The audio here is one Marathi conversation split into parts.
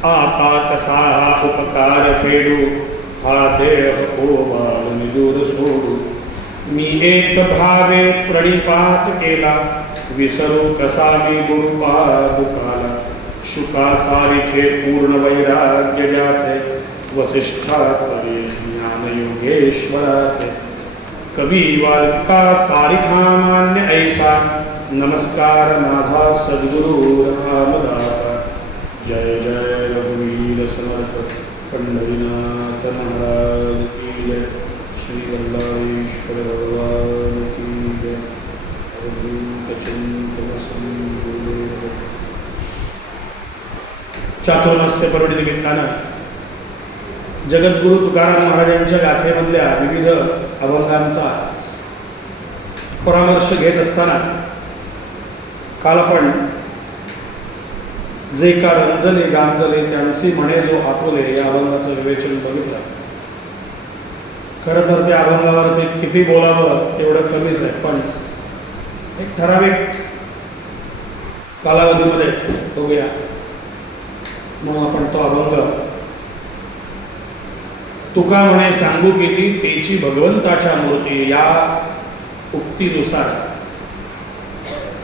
आता कसा उपकार फेडू, हा देह ओवाळून दूर सोडू. मी एक भावे प्रणिपात केला, विसरू कसा मी गुरुपादुकाला. शुका सारिखे पूर्ण वैराग्य ज्याचे, वसिष्ठापरी ज्ञान योगेश्वराचे. कवी वाल्मिका सारिखा मान्य ऐसा, नमस्कार माझा सद्गुरु रामदासा. जय जय रघुवीर समर्थ पंढरीनाथ महाराज की जय. श्री वल्लभेश्वर भगवान की जय. चातुर्मास्य पर्वणी निमित्तानं जगद्गुरु तुकाराम महाराजांच्या गाथेमधल्या विविध अभंगांचा परामर्श घेत असताना काल आपण जे का रंजले गांजले त्यांसी म्हणे जो आपुले या अभंगाचं विवेचन बघितलं. खरं तर त्या अभंगावर ते किती बोलावं तेवढं कमीच आहे, पण एक ठराविक कालावधीमध्ये बघूया म्हणून आपण तो अभंग. तुका म्हणे सांगू किती तेची भगवंताच्या मूर्ती, या उक्तीनुसार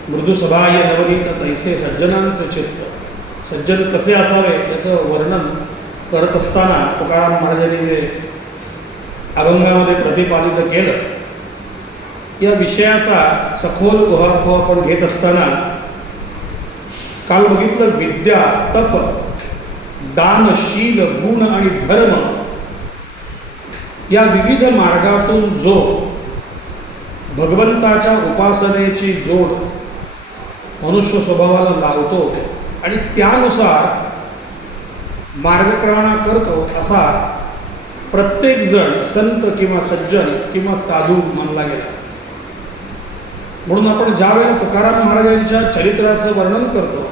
मृदुसभाय नवनीत तैसे सज्जनांचे चित्त. सज्जन कसे असावे याचं वर्णन करत असताना तुकाराम महाराजांनी जे अभंगामध्ये प्रतिपादित केलं, या विषयाचा सखोल उहापोह आपण घेत असताना काल बघितलं विद्या, तप, दान, शील, गुण आणि धर्म या विविध मार्गातून जो भगवंताच्या उपासनेची जोड मनुष्य स्वभावाला लावतो आणि त्यानुसार मार्गक्रमणा करतो, असा प्रत्येकजण संत किंवा सज्जन किंवा साधू मानला गेला. म्हणून आपण ज्या वेळेला तुकाराम महाराजांच्या चरित्राचं वर्णन करतो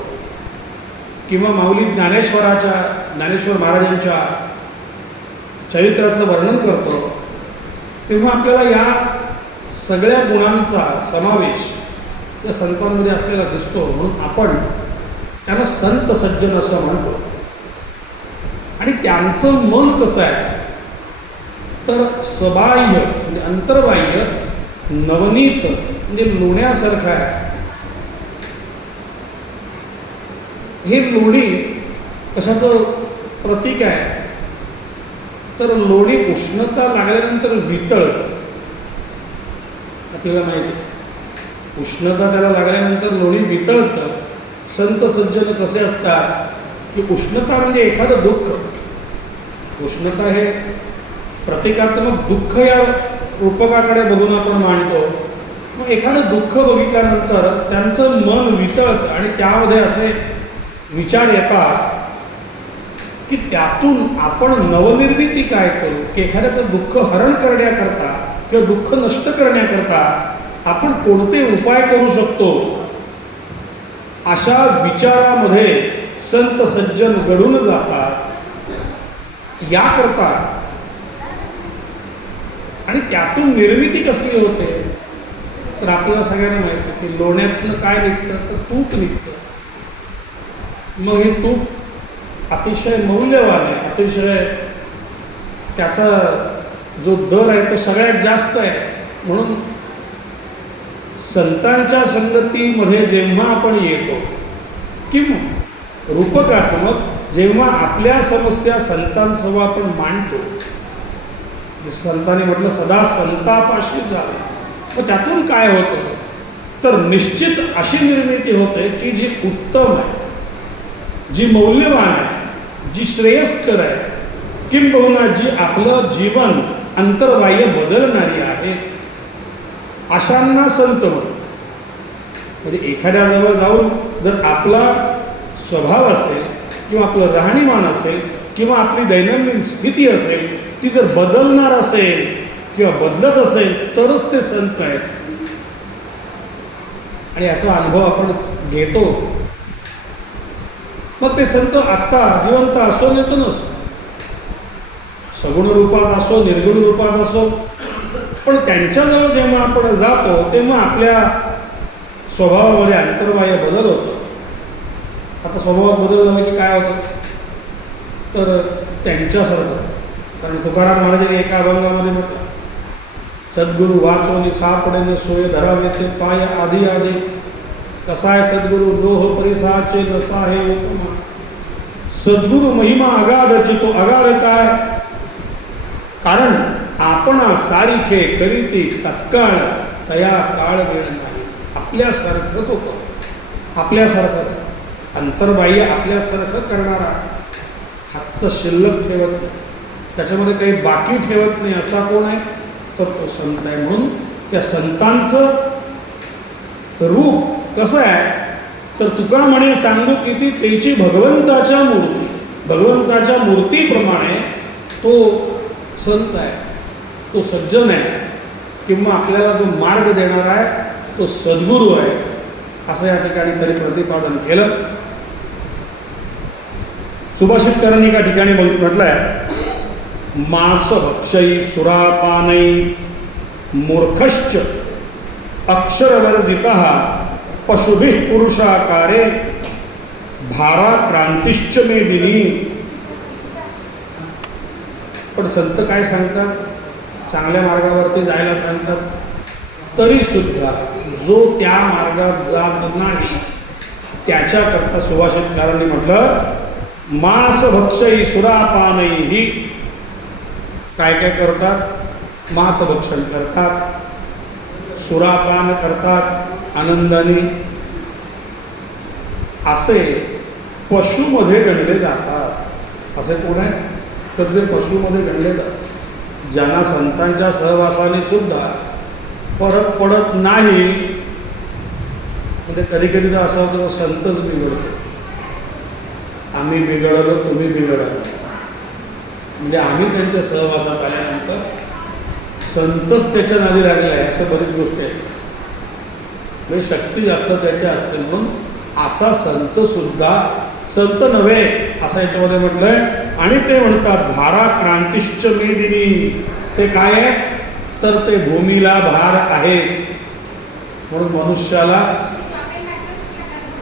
किंवा माऊली ज्ञानेश्वर महाराजांच्या चरित्राचं वर्णन करतो, तेव्हा आपल्याला या सगळ्या गुणांचा समावेश या संतांमध्ये असलेला दिसतो. म्हणून आपण त्यांना संत सज्जन असं म्हणतो. आणि त्यांचं मन कसं आहे तर सबाह्य म्हणजे अंतर्बाह्य, नवनीत म्हणजे लोण्यासारखं आहे. हे लोणी कशाचं प्रतीक आहे तर लोणी उष्णता लागल्यानंतर वितळतं. आपल्याला माहिती आहे उष्णता त्याला लागल्यानंतर लोणी वितळतं. संत सज्जन कसे असतात की उष्णता म्हणजे एखादं दुःख, उष्णता हे प्रतिकात्मक दुःख या रूपकाकडे बघून आपण मांडतो. मग एखादं दुःख बघितल्यानंतर त्यांचं मन वितळतं आणि त्यामध्ये असे विचार येतात की त्यातून आपण नवनिर्मिती काय करू, की एखाद्याचं दुःख हरण करण्याकरता किंवा दुःख नष्ट करण्याकरता आपण कोणते उपाय करू शकतो. अशा विचारामध्ये संत सज्जन गढून जातात. याकरता आणि त्यातून निर्मिती कसली होते तर आपल्याला सगळ्यांना माहिती आहे की लोण्यातनं काय निघतं तर तूप निघतं. मग हे तूप अतिशय मौल्यवान आहे, अतिशय त्याचा जो दर आहे तो सगळ्यात जास्त आहे. म्हणून संतांच्या संगतीमध्ये जेव्हा आपण येतो किंवा रूपकात्मक जेव्हा आपल्या समस्या संतांसमोर आपण मांडतो, संतांनी म्हटलं सदा संतापाशी जावे, मग त्यातून काय होतं तर निश्चित अशी निर्मिती होते की जी उत्तम आहे, जी मौल्यवान आहे, जी श्रेयस्कर आहे, किंबहुना जी आपलं जीवन अंतर्बाह्य बदलणारी आहे. अशांना संत म्हणतात. म्हणजे एखाद्याजवळ जाऊन जर आपला स्वभाव असेल किंवा आपलं राहणीमान असेल किंवा आपली दैनंदिन स्थिती असेल ती जर बदलणार असेल किंवा बदलत असेल तरच ते संत आहेत. आणि याचा अनुभव आपण घेतो. मग ते संत आत्ता जिवंत असो नाही तर नसो, सगुण रूपात असो निर्गुण रूपात असो, पण त्यांच्याजवळ जेव्हा आपण जातो तेव्हा आपल्या स्वभावामध्ये अंतर्बाह्य बदल होतो. आता स्वभावात बदल झाला की काय होतं तर त्यांच्यासारखं. कारण तुकाराम महाराजांनी एका अभंगामध्ये म्हटलं, सद्गुरू वाचोनी सापडेने सोय धरावे ते पाय आधी आधी, कसाय सद्गुरू लोह परिसाचे नसा हे उपमा. सद्गुरू महिमा अगाधची, तो अगाध काय? कारण आपणा सारिखे करीती तत्काळ, तया काळ वेळ नाही. आपल्यासारखं तो करतो, आपल्यासारखं अंतर्बाह्य आपल्यासारखं करणारा, हातचं शिल्लक ठेवत नाही, त्याच्यामध्ये काही बाकी ठेवत नाही, असा कोण आहे? तर तो संत आहे. म्हणून त्या संतांचं रूप कसं आहे? तर तुका म्हणे सांगू किती त्याची भगवंताच्या मूर्ती, भगवंताच्या मूर्तीप्रमाणे तो संत आहे, तो सज्जन आहे, किंवा आपल्याला जो मार्ग देणारा आहे तो सद्गुरू आहे, असं या ठिकाणी तरी प्रतिपादन केलं. सुभाषितकारांनी एका ठिकाणी म्हटलं आहे, मांस भक्षयी सुरापानई मूर्खश्च अक्षरवर्जितः पशुभिः पुरुषाकारे भाराक्रांतिश्च मेदिनी. पण संत काय सांगतात? चांगल्या मार्गावरती जायला सांगतात, तरी सुद्धा जो त्या मार्गात जात नाही त्याच्याकरता सुभाषितकारांनी म्हटलं, मांस भक्षयी सुरापानई ही काय काय करतात? मांस भक्षण करतात, सुरापान करतात आनंदाने, असे पशुमध्ये गणले जातात. असे कोण आहेत? तर जे पशुमध्ये गणले जातात, ज्यांना संतांच्या सहवासाने सुद्धा फरक पडत नाही. म्हणजे कधी कधी तर असं होतं, संतच बिघडतो, आम्ही बिघडलो तुम्ही बिघडलो. म्हणजे आम्ही त्यांच्या सहवासात आल्यानंतर संतच त्याच्या नादी लागला आहे, असं बरीच गोष्टी आहेत. म्हणजे शक्ती जास्त त्याच्या असते, म्हणून असा संत सुद्धा संत नव्हे असं याच्यामध्ये म्हटलंय. आणि ते म्हणतात भाराक्रांतिश्च मेदिनी. ते काय आहे? तर ते भूमीला भार आहे. म्हणून मनुष्याला,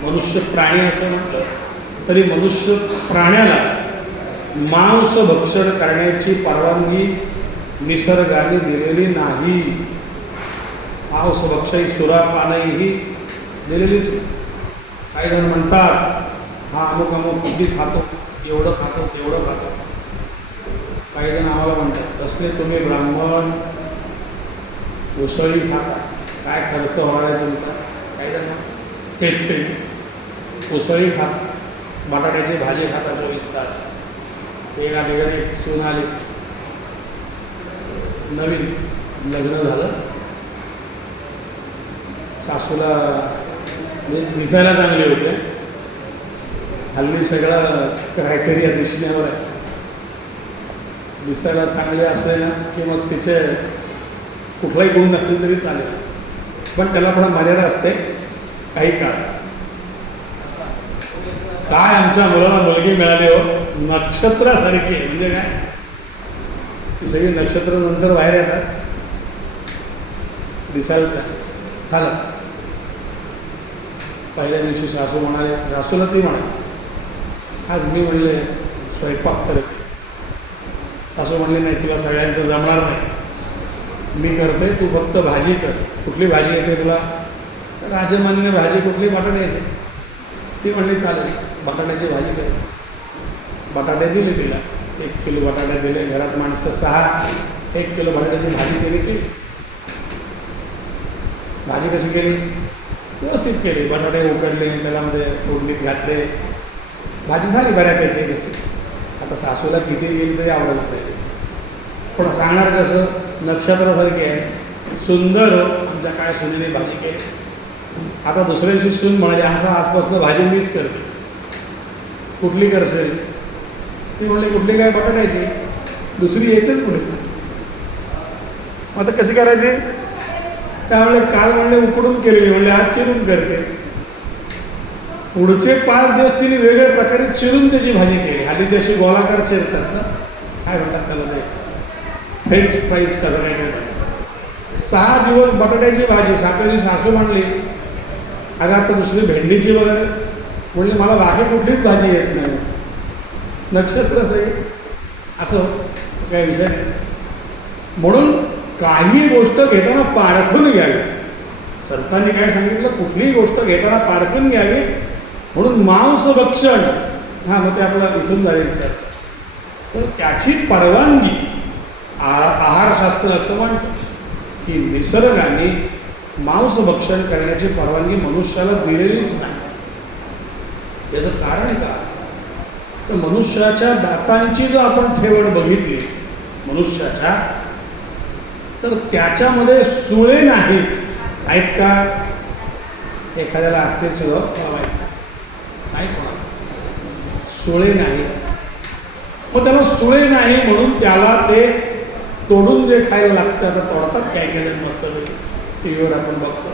मनुष्य प्राणी असं म्हटलं तरी मनुष्य प्राण्याला मांस भक्षण करण्याची परवानगी निसर्गाने दिलेली नाही. मांस भक्षयी सुरापानई ही दिलेलीच. काही जण म्हणतात हा अमुक अमुक किती खातो, एवढं खातो तेवढं खातो. काही जण आम्हाला म्हणतात कसले तुम्ही ब्राह्मण उसळी खाता, काय खर्च होणार आहे तुमचा? काही जण म्हणतात चेष्टे उसळी खाता, बटाट्याची भाजी खाता 24 तास. ते एका ठिकाणी एक सून आली, नवीन लग्न झालं, सासूला म्हणजे दिसायला चांगले होते. हल्ली सगळा क्रायटेरिया दिसण्यावर आहे. दिसायला चांगले असले ना की मग तिचे कुठलाही गुण नसले तरी चालेल, पण त्याला पण मर्यादा असते काही काळ. काय आमच्या मुलाला मुलगी मिळाली हो, नक्षत्रासारखी. म्हणजे काय, ती सगळी नक्षत्र नंतर बाहेर येतात, दिसायला झालं. पहिल्या दिवशी सासू म्हणाले, सासूला ती म्हणाली आज मी म्हणले स्वयंपाक करते. सासू म्हणले नाही तुला सगळ्यांचं जमणार नाही, मी करते, तू फक्त भाजी कर. कुठली भाजी येते तुला? राजमान्य भाजी कुठली? बटाट्याची. ती म्हणली चालेल बटाट्याची भाजी कर. बटाटे दिले तिला, 1 किलो बटाटे दिले. घरात माणसं 6, 1 किलो बटाट्याची भाजी केली. भाजी कशी केली? व्यवस्थित केली. बटाटे उकडले, त्याला मध्ये फोडणीत घातले, भाजी झाली बऱ्यापैकी. कशी आता सासूला किती गेली तरी आवडतच नाही, पण सांगणार कसं? नक्षत्रासारखी आहे, सुंदर आमच्या काय सुनेने भाजी केली. आता दुसऱ्या दिवशी सून म्हणाली आता आजपासून भाजी मीच करते. कुठली करशील? ती म्हणली कुठली काय? बटाट्याची. दुसरी येतेच पुढे. आता कशी करायची? त्यामुळे काल म्हणले उकडून केलेली, म्हणले आज चिरून करते. पुढचे 5 दिवस तिने वेगळ्या प्रकारे चिरून त्याची भाजी केली. हल्ली त्याशी गोलाकार चिरतात ना, काय म्हणतात त्याला, ते फ्रेंच फ्राईज कसं काय करतात. 6 दिवस बटाट्याची भाजी. 7व्या सासू म्हणली अगं आता दुसरी भेंडीची वगैरे. म्हणली मला बाकी कुठलीच भाजी येत नाही. नक्षत्र सगळे असं काही विषय नाही. म्हणून काही गोष्ट घेताना पारखून घ्यावी. संतांनी काय सांगितलं, कुठलीही गोष्ट घेताना पारखून घ्यावी. म्हणून मांस भक्षण, मग ते आपलं इथून जाईल चर्चा. तर त्याची परवानगी आहारशास्त्र असं म्हणतं की निसर्गाने मांस भक्षण करण्याची परवानगी मनुष्याला दिलेलीच नाही. याचं कारण काय, तर मनुष्याच्या दातांची जो आपण ठेवण बघितली मनुष्याच्या, तर त्याच्यामध्ये सुळे नाहीत. आहेत का? एखाद्याला असतेच मला माहीत नाही कोणाला सुळे नाही. मग त्याला सुळे नाही म्हणून त्याला ते तोडून जे खायला लागतं, आता तोडतात काय काय जण मस्त टी व्हीवर आपण बघतो,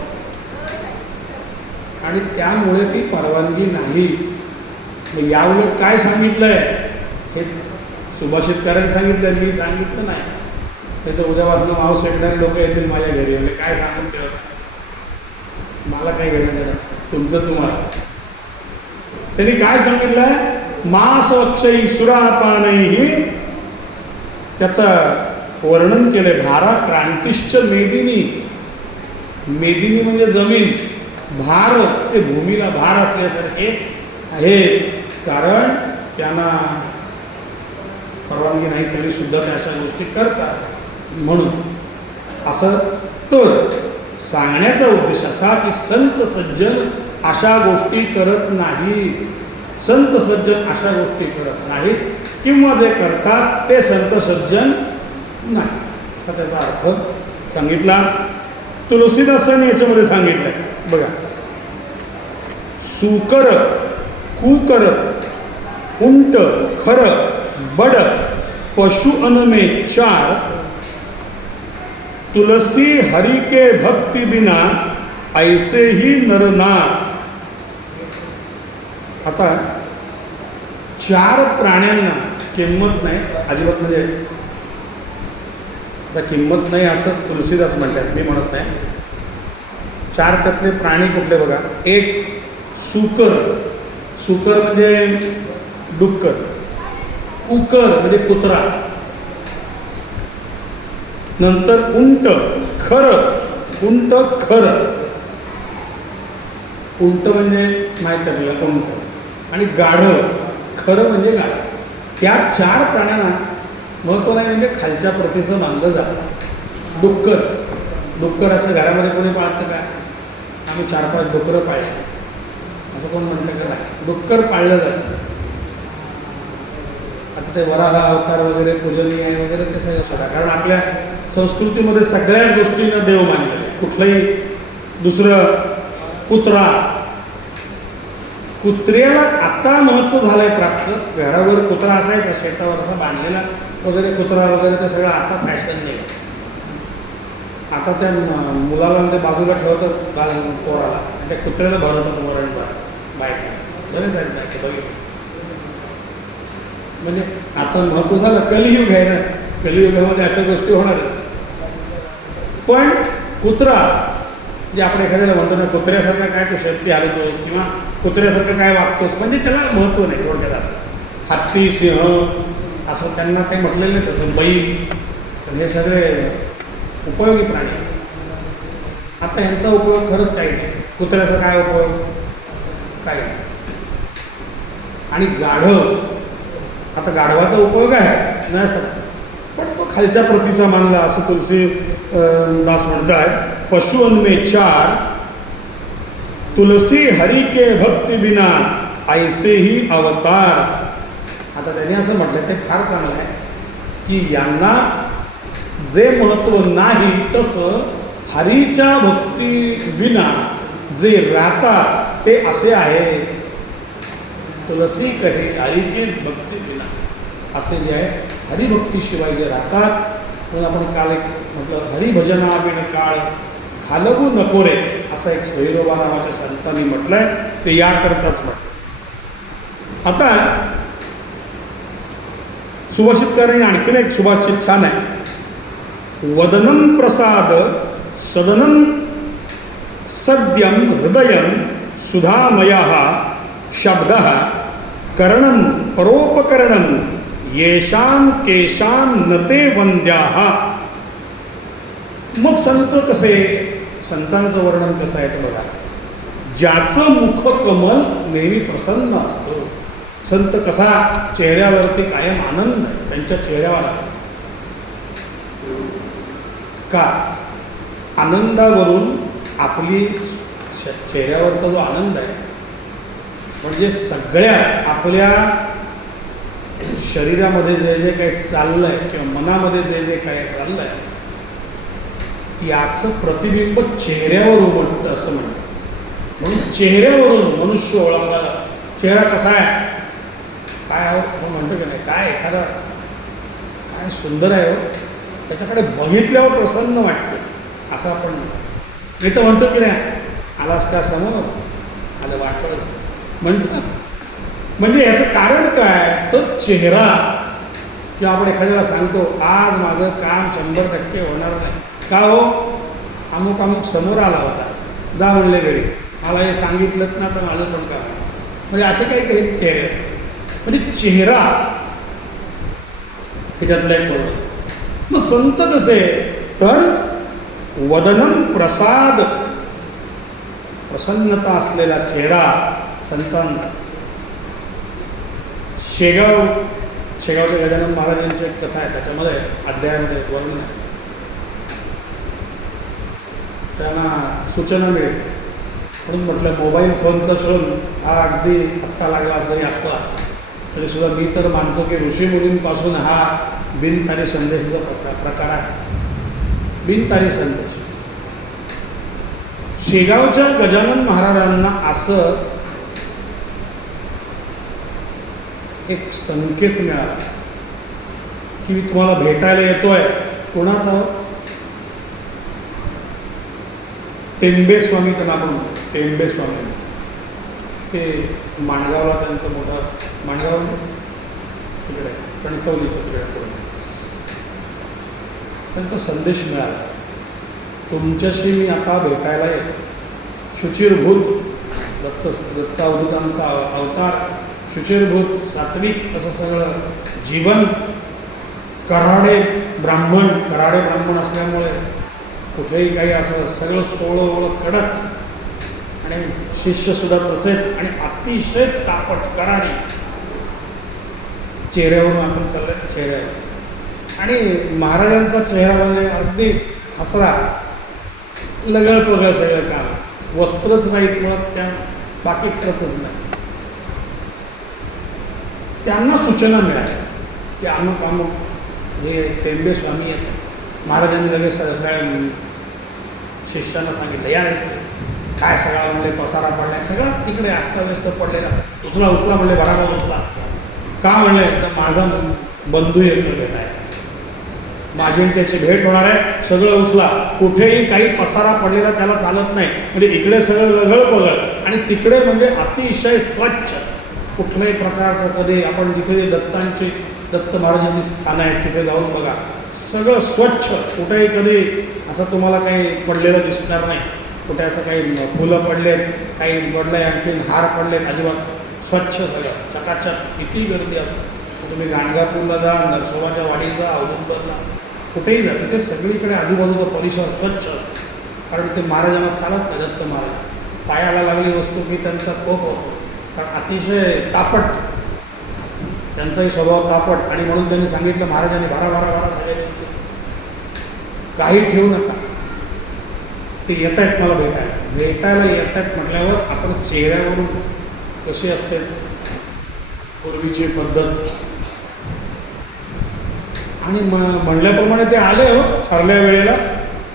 आणि त्यामुळे ती परवानगी नाही. मग याउलट काय सांगितलंय, हे सुभाषितकारांनी सांगितलं, मी सांगितलं नाही. नाही तर उद्यापासून मांस फेकणारे लोक येतील माझ्या घरी, म्हणजे काय सांगून ठेवतात, मला काय घेणं देणं, तुमचं तुम्हाला. त्यांनी काय सांगितलंय, मांस अक्षयी सुरापानही, त्याचं वर्णन केलंय. भारा क्रांतिश्च मेदिनी. मेदिनी म्हणजे जमीन, भार ते भूमीला भार असल्यासारखे आहे, कारण त्यांना परवानगी नाही तरी सुद्धा त्या अशा गोष्टी करतात. म्हणून असं तर सांगण्याचा उद्देश असा की संत सज्जन अशा गोष्टी करत नाहीत. संत सज्जन अशा गोष्टी करत नाहीत, किंवा जे करतात ते संत सज्जन नाही, असा त्याचा अर्थ सांगितला. तुलसीदासांनी याच्यामध्ये सांगितलंय बघा, सुकर, कुकर, उंट, खर, बड, पशु अनमे चार, तुलसी हरि के भक्ति बिना ऐसे ही नरनार. आता 4 प्राण्यांना किंमत नाही अजिबात, म्हणजे आता किंमत नाही असं तुलसीदास म्हणतात, मी म्हणत नाही. 4 त्यातले प्राणी कुठले बघा. एक सुकर, सुकर म्हणजे डुक्कर, कुकर म्हणजे कुत्रा, नंतर उंट, खर, उंट खर, उंट म्हणजे माहिती आपल्याला उंट, आणि गाढव, खरं म्हणजे गाढव. त्या 4 प्राण्यांना महत्त्व नाही, म्हणजे खालच्या प्रतीचं मानलं जातं. डुक्कर, डुक्कर असं घरामध्ये कोणी पाळतं का? आम्ही 4-5 डुकरं पाळले असं कोण म्हणतं का? नाही, डुक्कर पाळलं जातं. आता ते वराह अवतार वगैरे पूजनीय आहे वगैरे ते सगळं सोडा, कारण आपल्या संस्कृतीमध्ये सगळ्या गोष्टींना देव मानलेले. कुठलंही दुसरं, कुत्रा, कुत्र्याला आता महत्त्व झालं आहे प्राप्त. घरावर कुत्रा असायचा, शेतावर असा बांधलेला वगैरे कुत्रा वगैरे, ते सगळं आता फॅशन नाही. आता त्या मुलाला ते बाजूला ठेवतात पोराला, त्या कुत्र्याला भरवतात वरणभर बायका, बरेच आहेत बायका बघितलं. म्हणजे आता महत्त्व झालं. कलियुग आहे ना, कलियुगामध्ये अशा गोष्टी होणार आहेत. पण कुत्रा, म्हणजे आपण एखाद्याला म्हणतो ना कुत्र्यासारखा काय तू शक्ती हलवतोस, किंवा कुत्र्यासारखं काय वागतोस, म्हणजे त्याला महत्त्व नाही थोडक्यात. असं हत्ती, सिंह असं त्यांना काही म्हटलेलं नाही. तसं बैल, हे सगळे उपयोगी प्राणी. आता ह्यांचा उपयोग खरंच काही नाही. कुत्र्याचा काय उपयोग, काही नाही. आणि गाढव, आता गाढवाचा उपयोग आहे नाही असं, पण तो खालच्या प्रतीचा मानला असं तुलसी दास म्हणतात. पशु उनमे 4, तुलसी हरि के भक्ति बिना ऐसे ही अवतार. आता त्यांनी असं म्हटलं, ते फार चांगलं आहे की यांना जे महत्त्व नाही तसं हरीच्या भक्ती विना जे राहतात ते असे आहेत. तुलसी कहे हरी की भक्ती बिना, असे जे आहेत हरिभक्तीशिवाय जे राहतात. म्हणून आपण काल एक म्हटलं, हरिभजना बिन काळ घालवू नको रे, असा एक सोयरोबा नावाच्या संतांनी म्हटलंय. ते याकरताच म्हटलं. आता सुभाषितकारांनी आणखीन एक सुभाषित छान आहे. वदनं प्रसाद सदनं सद्यं हृदयं सुधामयः शब्दः करणं परोपकरणं येषां केशां नते वंद्याः. मग संत कसे, संतांचं वर्णन कसं आहे ते बघा. ज्याचं मुख कमल नेहमी प्रसन्न असतं. संत कसा, चेहऱ्यावरती कायम आनंद आहे त्यांच्या चेहऱ्यावर. का, आनंदावरून आपली चेहऱ्यावरचा जो आनंद आहे म्हणजे सगळ्या आपल्या शरीरामध्ये जे जे काही चाललंय किंवा मनामध्ये जे जे काही चाललंय याचं प्रतिबिंब चेहऱ्यावर उमटतं असं म्हणतात. म्हणून चेहऱ्यावरून मनुष्य ओळखला. चेहरा कसा आहे, काय म्हणतो की नाही, काय एखादा काय सुंदर आहे हो, त्याच्याकडे बघितल्यावर प्रसन्न वाटतं असं आपण मी तर म्हणतो की नाही. आलास का समोर, आलं वाटलं म्हणतात. म्हणजे याचं कारण काय, तर चेहरा. किंवा आपण एखाद्याला सांगतो आज माझं काम 100% होणार नाही, का हो, अमुक अमुक समोर आला होता, जा म्हणले घरी, मला हे सांगितलं ना तर माझं पण काम. म्हणजे असे काही काही चेहरे असतात. म्हणजे चेहरा हे त्यातलं एक बरोबर. मग संत कसे, तर वदनम प्रसाद, प्रसन्नता असलेला चेहरा संतांचा. शेगावच्या गजानन महाराजांची एक कथा आहे, त्याच्यामध्ये अध्यायामध्ये वर्णन आहे. त्यांना सूचना मिळते म्हणून म्हटलं मोबाईल फोनचा शोध हा अगदी आत्ता लागला असलाही असला तरीसुद्धा मी तर मानतो की ऋषीमुनींपासून हा बिनतारी संदेशाचा प्रकार आहे. बिनतारी संदेश. शेगावच्या गजानन महाराजांना असं एक संकेत मिळाला की मी तुम्हाला भेटायला येतोय. कोणाचा, टेंबे स्वामी त्यांना आपण टेंबे स्वामींचं. ते माणगावला त्यांचं मोठं, माणगाव तिकडे कणकवलीच्या तिकडे पुढे त्यांचा संदेश मिळाला, तुमच्याशी मी आता भेटायला येतो. शुचिरभूत दत्तावधूतांचा अवतार, शुचिरभूत सात्विक असं सगळं जीवन, कराडे ब्राह्मण असल्यामुळे कुठेही काही असं सगळं सोळं कडक आणि शिष्यसुद्धा तसेच, आणि अतिशय तापट करारी. चेहऱ्यावरून आपण चाललं चेहऱ्यावर. आणि महाराजांचा चेहरा म्हणजे अगदी हसरा, लगळ पगळ सगळं काम, वस्त्रच नाहीत मुळात, त्या बाकी करतच नाही. त्यांना सूचना मिळाल्या की अमुक हे टेंबे स्वामी येतात. महाराजांनी लगेच सगळ्या शिष्यांना सांगितलं, या नाही काय सगळा म्हणले पसारा पडलाय, सगळा तिकडे अस्ताव्यस्त पडलेला, उचला म्हणले, बराबर उचला. का म्हणले, तर माझा बंधू येतो भेटाय, माझी त्याची भेट होणार आहे, सगळं उचला. कुठेही काही पसारा पडलेला त्याला चालत नाही. म्हणजे इकडे सगळं लगळ पगळ आणि तिकडे म्हणजे अतिशय स्वच्छ, कुठल्याही प्रकारचं. कधी आपण जिथे दत्त महाराजांची स्थानं आहेत तिथे जाऊन बघा, सगळं स्वच्छ, कुठेही कधी असं तुम्हाला काही पडलेलं दिसणार नाही. कुठे असं काही फुलं पडलेत, काही पडलंय, आणखीन हार पडलेत, अजिबात स्वच्छ सगळं चकाचक. किती गर्दी असते. तुम्ही गाणगापूरला जा, नरसोबाच्या वाडीत जा, औदुंबरला, कुठेही जा, तिथे सगळीकडे आजूबाजूचा परिसर स्वच्छ असतो. कारण ते महाराजांना चालत नाही. दत्त महाराज पायाला लागली वस्तू की त्यांचा कोप होतो, कारण अतिशय तापट, त्यांचाही स्वभाव तापट. आणि म्हणून त्यांनी सांगितलं, महाराजांनी भरा सगळ्यांनी काही ठेवू नका. ते येत आहेत मला भेटायला येत आहेत म्हटल्यावर आपण चेहऱ्यावरून कशी असते पूर्वीची पद्धत. आणि म्हणल्याप्रमाणे ते आले हो, ठरल्या वेळेला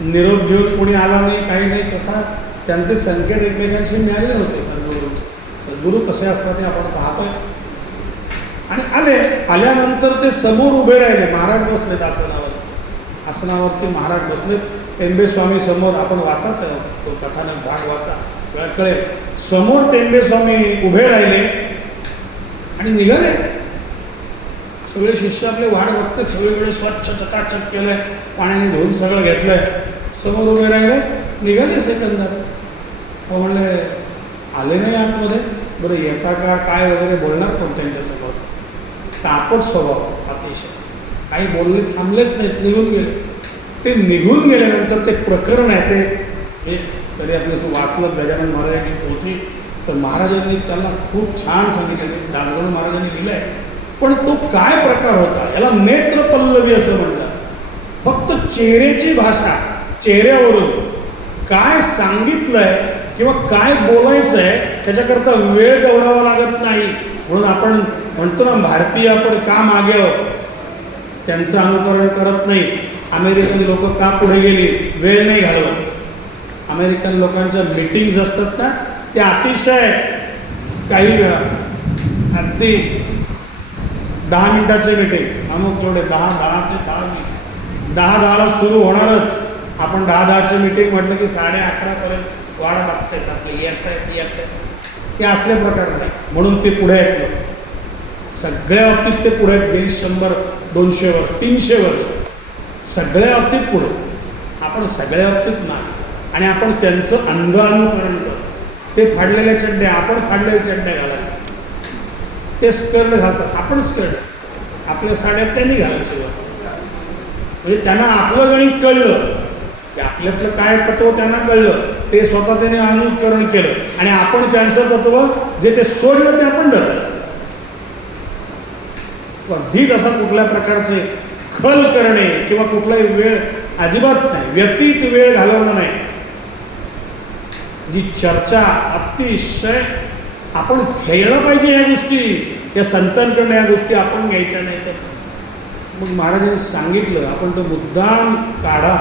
निरोप घेऊन कोणी आला नाही, काही नाही. कसा त्यांचे संकेत एकमेकांशी मिळालेले होते सद्गुरूंचे. सद्गुरू कसे असतात ते आपण पाहतोय. आणि आल्यानंतर ते समोर उभे राहिले. महाराज बसलेत आसनावरती महाराज बसलेत. टेंबे स्वामी समोर. आपण वाचा तो कथानक भाग वाचा, वेळ कळेल. समोर टेंबे स्वामी उभे राहिले आणि निघाले. सगळे शिष्य आपले वाट बघतात, सगळीकडे स्वच्छ चकाचक केलंय, पाण्याने धुवून सगळं घेतलंय. समोर उभे राहिले, निघाले सेकंदात. म्हणले आले नाही आतमध्ये. बरं येता का काय वगैरे बोलणार कोण त्यांच्यासमोर. तापट स्वभाव अतिशय. काही बोलले, थांबलेच नाहीत, निघून गेले. ते निघून गेल्यानंतर ते प्रकरण आहे ते हे तरी आपलं वाचलं गजानन महाराजांची पोथी, तर महाराजांनी त्यांना खूप छान सांगितलं. दासगणू महाराजांनी लिहिलं आहे. पण तो काय प्रकार होता, याला नेत्र पल्लवी असं म्हणलं. फक्त चेहऱ्याची भाषा, चेहऱ्यावरून काय सांगितलंय किंवा काय बोलायचं आहे त्याच्याकरता वेळ दौडावा लागत नाही. म्हणून आपण म्हणतो ना, भारतीय आपण का मागे आहोत, त्यांचं अनुकरण करत नाही. अमेरिकन लोक का पुढे गेली, वेळ नाही घालवत. अमेरिकन लोकांच्या मीटिंग्ज असतात ना, ते अतिशय काही वेळा अगदी 10 मिनिटाचे मीटिंग, अमुक एवढे 10 ते 10-20, 10:10ला सुरू होणारच. आपण 10:10चे मीटिंग म्हटलं की 11:30पर्यंत वाढ बघतायत आपले, येत आहेत. ते असले प्रकार नाही, म्हणून ते पुढे आहेत. सगळ्या बाबतीत ते पुढे आहेत. गेली 100-200 वर्ष, 300 वर्ष सगळ्या बाबतीत पुढे. आपण सगळ्या बाबतीत नाही, आणि आपण त्यांचं अंध अनुकरण करतो. ते फाडलेल्या चड्ड्या, आपण फाडलेल्या चड्ड्या घालायला. ते स्कर्ट घालतात, आपण स्कर्ट. आपल्या साड्या त्यांनी घालायचं. म्हणजे त्यांना आपलं गणित कळलं की आपल्यातलं काय तत्व त्यांना कळलं, ते स्वतः त्याने अनुकरण केलं, आणि आपण त्यांचं तत्व जे ते सोडलं ते आपण धरलं. कधीच असा कुठल्या प्रकारचे खल करणे किंवा कुठलाही वेळ अजिबात नाही, व्यतीत वेळ घालवणं नाही. जी चर्चा अतिशय आपण घ्यायला पाहिजे या गोष्टी, या संतांकडनं या गोष्टी आपण घ्यायच्या नाही. तर मग महाराजांनी सांगितलं, आपण तो मुद्दाम काढा.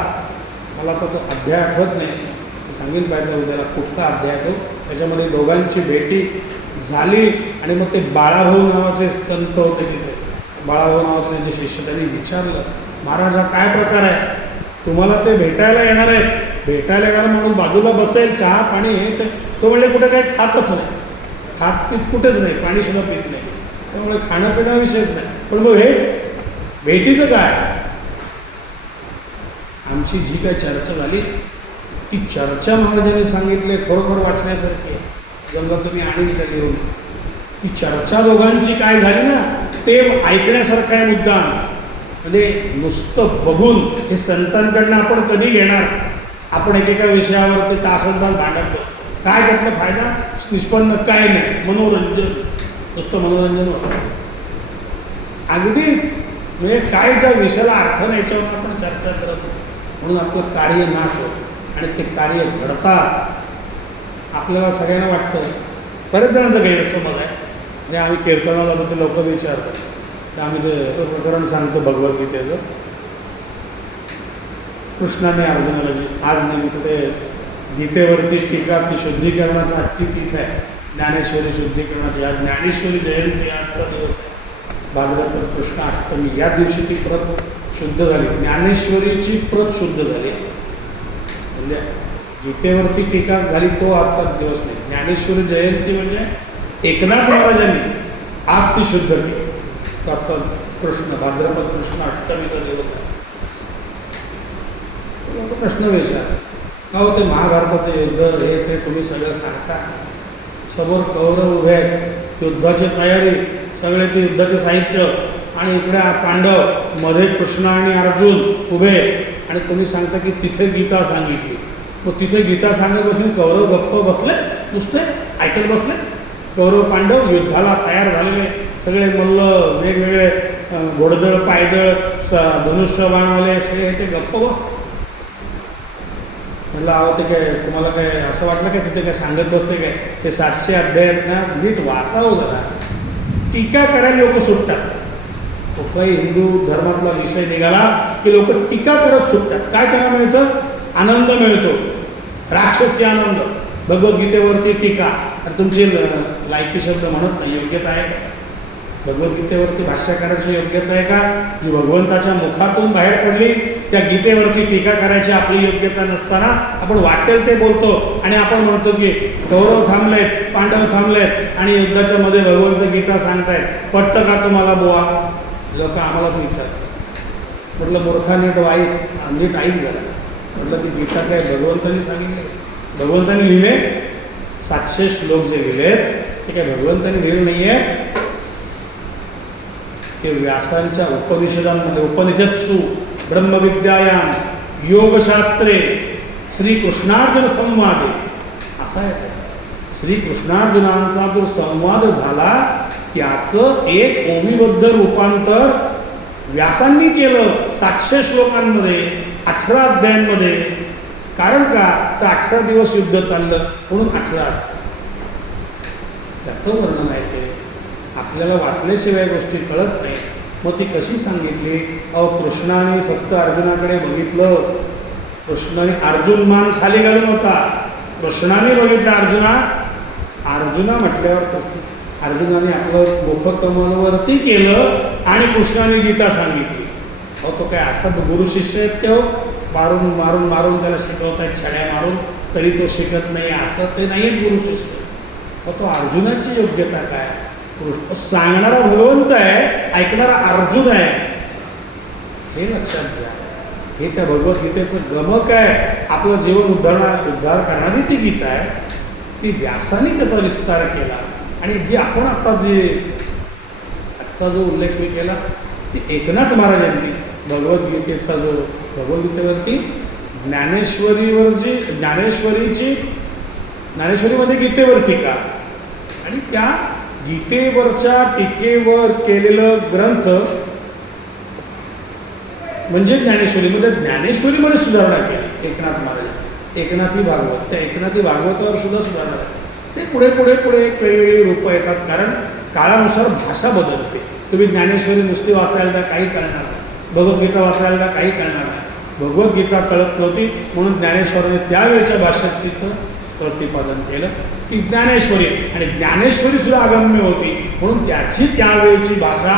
मला आता तो अध्याय आठवत नाही, सांगेन पाहिजे उद्याला कुठला अध्याय तो. त्याच्यामध्ये दोघांची भेटी झाली, आणि मग ते बाळाभाऊ नावाचे संत होते तिथे. बाळाभाऊ नावाचे त्यांचे शिष्य, त्यांनी विचारलं, महाराज हा काय प्रकार आहे, तुम्हाला ते भेटायला येणार आहेत. भेटायला येणार म्हणून बाजूला बसेल, चहा पाणी हे ते. तो म्हणजे कुठे काही खातच नाही, खात पीत कुठेच नाही, पाणीसुद्धा पीत नाही. त्यामुळे खाणं पिणं विषयच नाही. पण मग भेटीचं काय, आमची जी काय चर्चा झाली ती चर्चा महाराजांनी सांगितले खरोखर वाचण्यासारखी आहे. जमलं तुम्ही आणि त्या घेऊन ती चर्चा दोघांची काय झाली ना, ते ऐकण्यासारखं आहे मुद्दाम. म्हणजे नुसतं बघून हे संतांकडनं आपण कधी घेणार. आपण एकेका विषयावर ते तासंतास भांडत बसतो. काय त्यातला फायदा, निष्पन्न काय नाही, मनोरंजन, नुसतं मनोरंजन होतं. अगदी म्हणजे काय ज्या विषयाला अर्थ नाही याच्यावर आपण चर्चा करत नाही. म्हणून आपलं कार्य नाश होतं, आणि ते कार्य घडतात. आपल्याला सगळ्यांना वाटतं, बऱ्याच जणांचा गैरसमज आहे. आणि आम्ही कीर्तनाला जातो ते लोक विचारतात, तर आम्ही ते ह्याचं प्रकरण सांगतो भगवद्गीतेचं. कृष्णाने अर्जुनाला जी आज नेमकं ते गीतेवरती टीका, ती शुद्धीकरणाचा आजची तिथी आहे, ज्ञानेश्वरी शुद्धीकरणाची. आज ज्ञानेश्वरी जयंती, आजचा दिवस आहे, भाद्रपद कृष्ण अष्टमी. या दिवशी ती प्रत शुद्ध झाली, ज्ञानेश्वरीची प्रत शुद्ध झाली. म्हणजे गीतेवरती टीका झाली तो आजचा दिवस नाही. ज्ञानेश्वरी जयंती म्हणजे एकनाथ महाराजांनी आज ती शुद्ध केली. आजचा कृष्ण भाद्रपद कृष्ण अष्टमीचा दिवस आहे. लोक प्रश्न विचार का होते, महाभारताचं युद्ध हे ते तुम्ही सगळं सांगता, समोर कौरव उभे आहेत, युद्धाची तयारी, सगळे ते युद्धाचे साहित्य, आणि इकडे पांडव, मध्ये कृष्ण आणि अर्जुन उभे, आणि तुम्ही सांगता की तिथे गीता सांगितली. मग तिथे गीता सांगत बसून कौरव गप्प बसले, नुसते ऐकत बसले. कौरव पांडव युद्धाला तयार झालेले, सगळे मल्ल, वेगवेगळे घोडदळ, पायदळ, धनुष्य बाणवाले, सगळे ते गप्प बसते. म्हटलं अहो ते काय तुम्हाला काय असं वाटलं काय तिथे काय सांगत बसले काय, ते 700 अध्याय ना, नीट वाचावं जरा. टीका करायला लोक सुटतात. कुठलाही हिंदू धर्मातला विषय निघाला की लोक टीका करत सुटतात. काय त्यांना मिळतं, आनंद मिळतो, राक्षसी आनंद. भगवद्गीतेवरती टीका, तर तुमची लायकी शब्द म्हणत नाही, योग्यता आहे का भगवद्गीतेवरती भाष्यकाराची योग्यता आहे का? जी भगवंताच्या मुखातून बाहेर पडली त्या गीतेवरती टीका करायची आपली योग्यता नसताना आपण वाटेल ते बोलतो, आणि आपण म्हणतो की कौरव थांबलेत, पांडव थांबलेत, आणि युद्धाच्या मध्ये भगवंत गीता सांगतायत, पटतं का तुम्हाला बुवा? लोक आम्हालाच विचारतात. म्हटलं मूर्खा नीट नीट ऐक झाला. म्हटलं ती गीता काय भगवंतांनी सांगितलं, भगवंतांनी लिहिले 700 श्लोक जे लिहिलेत ते काय भगवंतांनी लिहिलं नाही आहे, ते व्यासांच्या उपनिषदांमध्ये, उपनिषत्सु ब्रह्मविद्यायाम योगशास्त्रे श्रीकृष्णार्जुन संवादे असा आहे. श्रीकृष्णार्जुनांचा जो संवाद झाला त्याचं एक ओवीबद्ध रूपांतर व्यासांनी केलं 700 श्लोकांमध्ये, 18 अध्यायांमध्ये. कारण का, तर 18 दिवस युद्ध चाललं म्हणून 18. त्याचं वर्णन आहे ते. आपल्याला वाचल्याशिवाय गोष्टी कळत नाही. मग ती कशी सांगितली? कृष्णाने फक्त अर्जुनाकडे बघितलं. कृष्णाने अर्जुन मान खाली घालून होता. कृष्णाने बघितलं अर्जुना म्हटल्यावर अर्जुनाने आपलं मुख कमलवरती केलं आणि कृष्णाने गीता सांगितली. तो काय असा गुरु शिष्य आहेत तो, मारून मारून मारून त्याला शिकवत आहेत छड्या मारून, तरी तो शिकत नाही, असं ते नाही आहेत गुरु शिष्य. तो अर्जुनाची योग्यता काय? कृष्ण सांगणारा भगवंत आहे, ऐकणारा अर्जुन आहे, हे लक्षात घ्या. हे त्या भगवद्गीतेचं गमक आहे. आपलं जीवन उद्धार करणारी ती गीता आहे. ती व्यासाने त्याचा विस्तार केला. आणि जी आपण आता आजचा जो उल्लेख मी केला, ती एकनाथ महाराजांनी भगवद्गीतेचा जो भगवद्गीतेवरती ज्ञानेश्वरीमध्ये गीतेवर टीका, आणि त्या गीतेवरच्या टीकेवर केलेलं ग्रंथ म्हणजे ज्ञानेश्वरीमध्ये सुधारणा केली एकनाथ महाराज. एकनाथी भागवत, त्या एकनाथी भागवतावर सुद्धा सुधारणा झाली. ते पुढे वेगवेगळी रूपं येतात, कारण काळानुसार भाषा बदलते. तुम्ही ज्ञानेश्वरी नुसती वाचायला द्या, काही कळणार नाही. भगवद्गीता वाचायला द्या, काही कळणार नाही. भगवद्गीता कळत नव्हती म्हणून ज्ञानेश्वराने त्यावेळच्या भाषेत तिचं प्रतिपादन केलं की ज्ञानेश्वरी, आणि ज्ञानेश्वरी सुद्धा अगम्य होती म्हणून त्याची त्यावेळची भाषा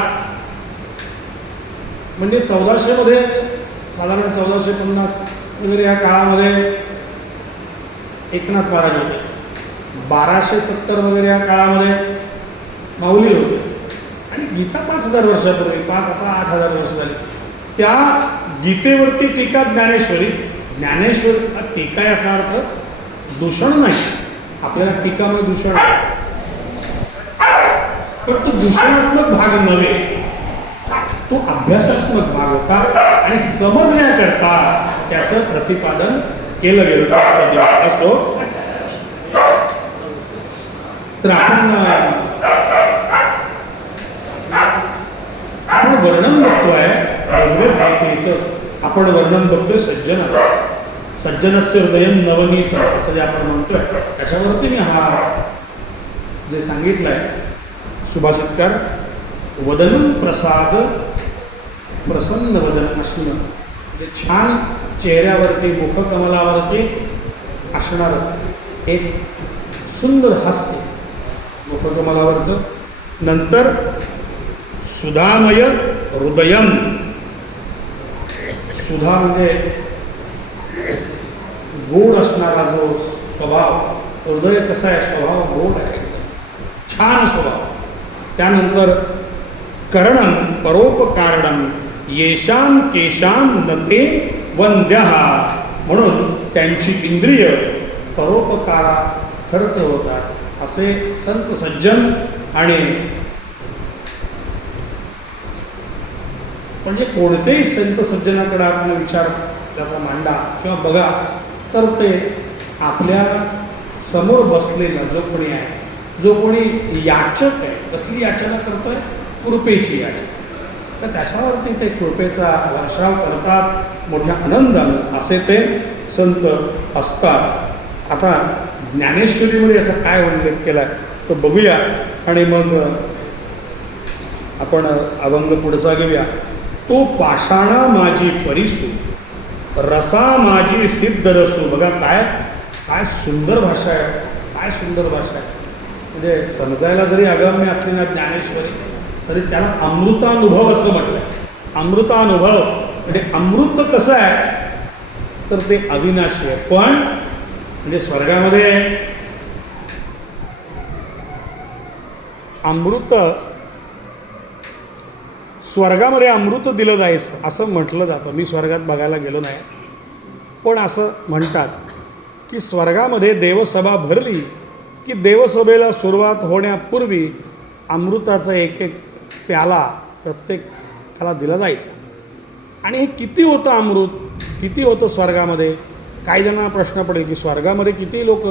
म्हणजे 1400 साधारण 1450 वगैरे या काळामध्ये एकनाथ महाराज होते. 1270 वगैरे या काळामध्ये माऊली होते. आणि गीता 5000 वर्षापूर्वी, आता 8000 वर्ष झाली. त्या गीतेवरती टीका ज्ञानेश्वरी टीका याचा अर्थ दूषण नाही. आपल्याला टीकामध्ये दूषण पण तो दूषणात्मक भाग नव्हे, तो अभ्यासात्मक भाग होता. आणि समजण्याकरता त्याचं प्रतिपादन केलं गेलं. असो, तर आपण वर्णन बघतोय भगवद्गीतेचं. आपण वर्णन बघतोय सज्जनस्य हृदयं नवनीत, असं जे आपण म्हणतोय त्याच्यावरती मी हा जे सांगितलंय सुभाषितकार, वदनं प्रसाद प्रसन्न वदन असणं, म्हणजे छान चेहऱ्यावरती मुखकमलावरती असणारं एक सुंदर हास्य मुखकमलावरचं. नंतर सुधामय हृदयम, सुधा म्हणजे गोड असणारा जो स्वभाव. हृदय कसा आहे? स्वभाव गोड आहे, एकदम छान स्वभाव. त्यानंतर करणं परोपकारणं येशां केशां नते वंद्यः, म्हणून त्यांची इंद्रिय परोपकारा खर्च होतात. असे संत सज्जन, आणि म्हणजे कोणत्याही संत सज्जनाकडे आपण विचार त्याचा मांडा किंवा बघा, तर ते आपल्या समोर बसलेला जो कोणी आहे, जो कोणी याचक आहे, कसली याचना करतोय? कृपेची याचना. तर त्याच्यावरती ते कृपेचा वर्षाव करतात मोठ्या आनंदानं. असे ते संत असतात. आता ज्ञानेश्वरीमध्ये याचा काय उल्लेख केला आहे तो बघूया, आणि मग आपण अभंग पुढचा घेऊया. तो पाषाणा माझी परिसू, रसा माझी सिद्ध रसू. बघा काय सुंदर भाषा आहे, काय सुंदर भाषा आहे. म्हणजे समजायला जरी अगम्य असली ना ज्ञानेश्वरी, तरी त्याला अमृतानुभव असं म्हटलं आहे. अमृतानुभव म्हणजे अमृत कसं आहे, तर ते अविनाशी आहे. पण म्हणजे स्वर्गामध्ये स्वर्गामध्ये अमृत दिलं जायचं असं म्हटलं जातं. मी स्वर्गात बघायला गेलो नाही, पण असं म्हणतात की स्वर्गामध्ये देवसभा भरली की देवसभेला सुरुवात होण्यापूर्वी अमृताचा एक एक प्याला प्रत्येकाला दिला जायचा. आणि हे किती होतं अमृत, किती होतं स्वर्गामध्ये? काही जणांना प्रश्न पडेल की स्वर्गामध्ये किती लोक?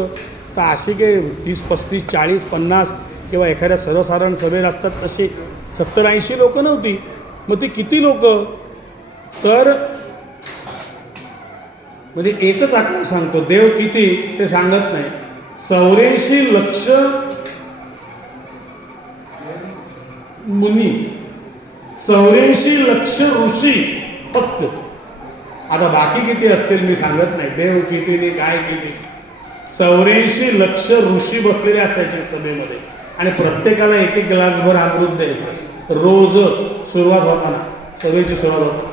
तर असे काही 30, 35, 40, 50 किंवा एखाद्या सर्वसाधारण सभेला असतात तशी 70-80 लोकं नव्हती. मग ती किती लोक? तर म्हणजे एकच आकडा सांगतो, देव किती ते सांगत नाही. 84 लक्ष मुनी, 84 लक्ष ऋषी फक्त. आता बाकी किती असतील मी सांगत नाही, देव किती नाही काय किती. 84 लक्ष ऋषी बसलेले असायचे सभेमध्ये आणि प्रत्येकाला एक एक ग्लासभर अमृत द्यायचं रोज सुरुवात होताना, सभेची सुरुवात होताना.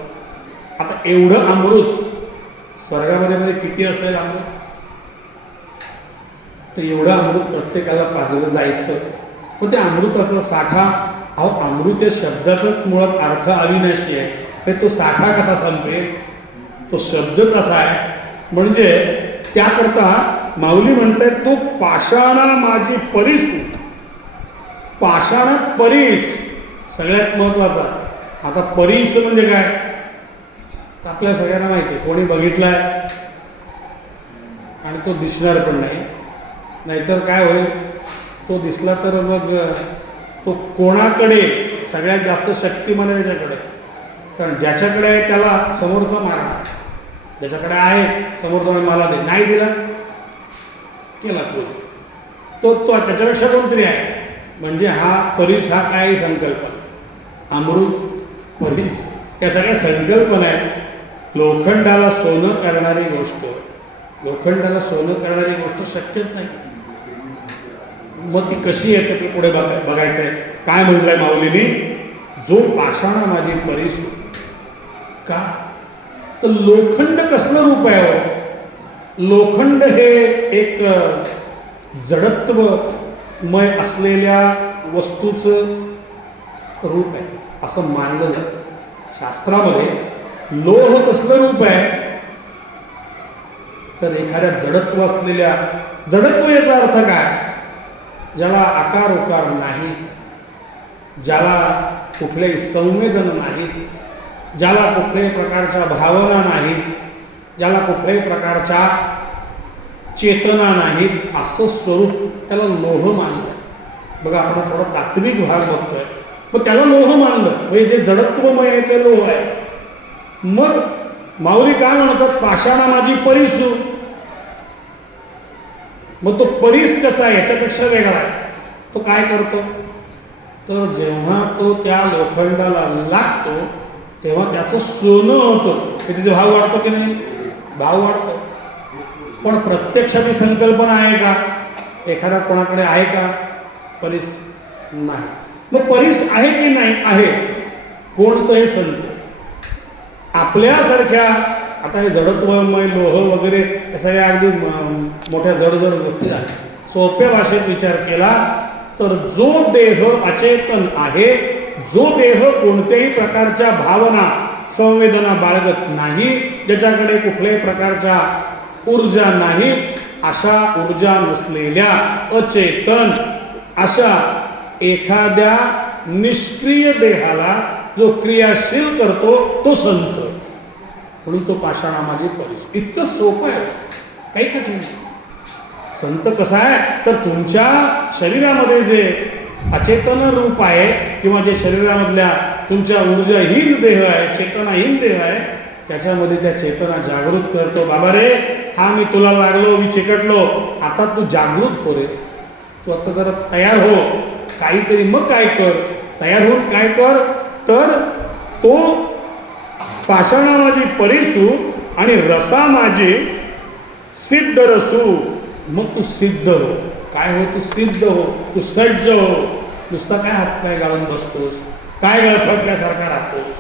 आता एवढं अमृत स्वर्गामध्ये म्हणजे किती असेल अमृत? तर एवढं अमृत प्रत्येकाला पाजलं जायचं. मग ते अमृताचा साठा, अहो अमृत या शब्दाचाच मुळात अर्थ अविनाशी आहे. तर तो साठा कसा संपेल? तो शब्दच असा आहे. म्हणजे त्याकरता माऊली म्हणतायत, तो पाषाणा माझी परीसू. पाषाणात परीस सगळ्यात महत्वाचा. आता परीस म्हणजे काय? आपल्या सगळ्यांना माहिती आहे, कोणी बघितलाय आणि तो दिसणार पण नाही. नाहीतर काय होईल, तो दिसला तर मग तो कोणाकडे सगळ्यात जास्त शक्तिमान आहे? त्याच्याकडे. कारण ज्याच्याकडे आहे त्याला समोरचा मारणार, ज्याच्याकडे आहे समोरचा मला दे, नाही दिला केला तो त्याच्यापेक्षा कोणतरी आहे. म्हणजे हा परीस, हा काय संकल्पना, अमृत परीस, या सगळ्या संकल्पना आहेत. लोखंडाला सोनं करणारी गोष्ट, लोखंडाला सोनं करणारी गोष्ट शक्यच नाही. मग ती कशी येते ते पुढे बघायचं आहे. काय म्हटलंय माऊलीनी? जो पाषाणा माझी परीसू. का? तर लोखंड कसलं रूप आहे हो? लोखंड हे एक जडत्वमय असलेल्या वस्तूचं रूप आहे असं मानलं जातं. शास्त्रामध्ये लोह कसलं रूप आहे? तर एखाद्या जडत्व असलेल्या, जडत्व याचा अर्थ काय? ज्याला आकार उकार नाही, ज्याला कुठलेही संवेदन नाहीत, ज्याला कुठल्याही प्रकारच्या भावना नाहीत, ज्याला कुठल्याही प्रकारच्या चेतना नाहीत, असं स्वरूप त्याला लोह मानलं. बघा आपण थोडा तात्विक भाग बघतोय, मग त्याला लोह मानलं. म्हणजे जे जडत्वमय आहे ते लोह आहे. मग माऊली काय म्हणतात? पाषाणा माझी परीसू. मग तो परीस कसा आहे? याच्यापेक्षा वेगळा आहे. तो काय करतो? तर जेव्हा तो त्या लोखंडाला लागतो तेव्हा त्याचं सोनं होतं. त्याचे भाव वाढतो की नाही? भाव वाढतो. पण प्रत्यक्षात ही संकल्पना आहे का? एखादा कोणाकडे आहे का परीस? नाही. मग परीस आहे की नाही? आहे. कोणतंही संत आपल्यासारख्या, आता हे जडत्वमय लोह वगैरे या सगळ्या अगदी मोठ्या जडजड गोष्टी आहेत. सोप्या भाषेत विचार केला तर जो देह अचेतन आहे, जो देह कोणत्याही प्रकारच्या भावना संवेदना बाळगत नाही, ज्याच्याकडे कुठल्याही प्रकारच्या ऊर्जा नाही, अशा ऊर्जा नसलेल्या अचेतन अशा एखाद्या निष्क्रिय देहाला जो क्रियाशील करतो तो संत. म्हणून तो पाषाणा माझी परीस. इतकं सोपं आहे, काही कठीण नाही. संत कसा आहे? तर तुमच्या शरीरामध्ये जे अचेतन रूप आहे किंवा जे शरीरामधल्या तुमच्या ऊर्जाहीन देह आहे, चेतनाहीन देह आहे, त्याच्यामध्ये त्या चेतना जागृत करतो. बाबा रे, हा मी तुला लागलो, मी चिकटलो, आता तू जागृत हो रे, तू आता जरा तयार हो काहीतरी. मग काय कर? तयार होऊन काय कर? तर तो पाषाणा माझी परीसू आणि रसा माझी सिद्ध रसू. मग तू सिद्ध हो. काय हो? तू सिद्ध हो, तू सज्ज हो. नुसता काय हातपाय घालून बसतोस? काय गळफटल्यासारखा राहतोस?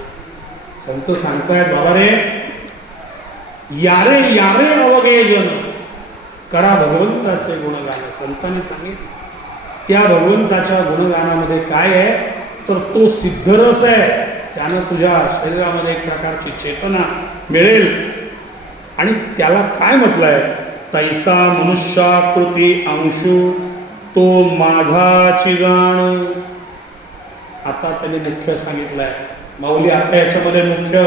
संत सांगतायत, बाबा रे, यारे यारे अवघे जन करा भगवंताचे गुणगान. संतांनी सांगितलं त्या भगवंताच्या गुणगानामध्ये काय आहे? तर तो सिद्धरस आहे. त्यानं तुझ्या शरीरामध्ये एक प्रकारची चेतना मिळेल. आणि त्याला काय म्हटलंय? तैसा मनुष्याकृती अंशू तो माझाची जाण. आता त्यांनी मुख्य सांगितलंय माऊली. आता याच्यामध्ये मुख्य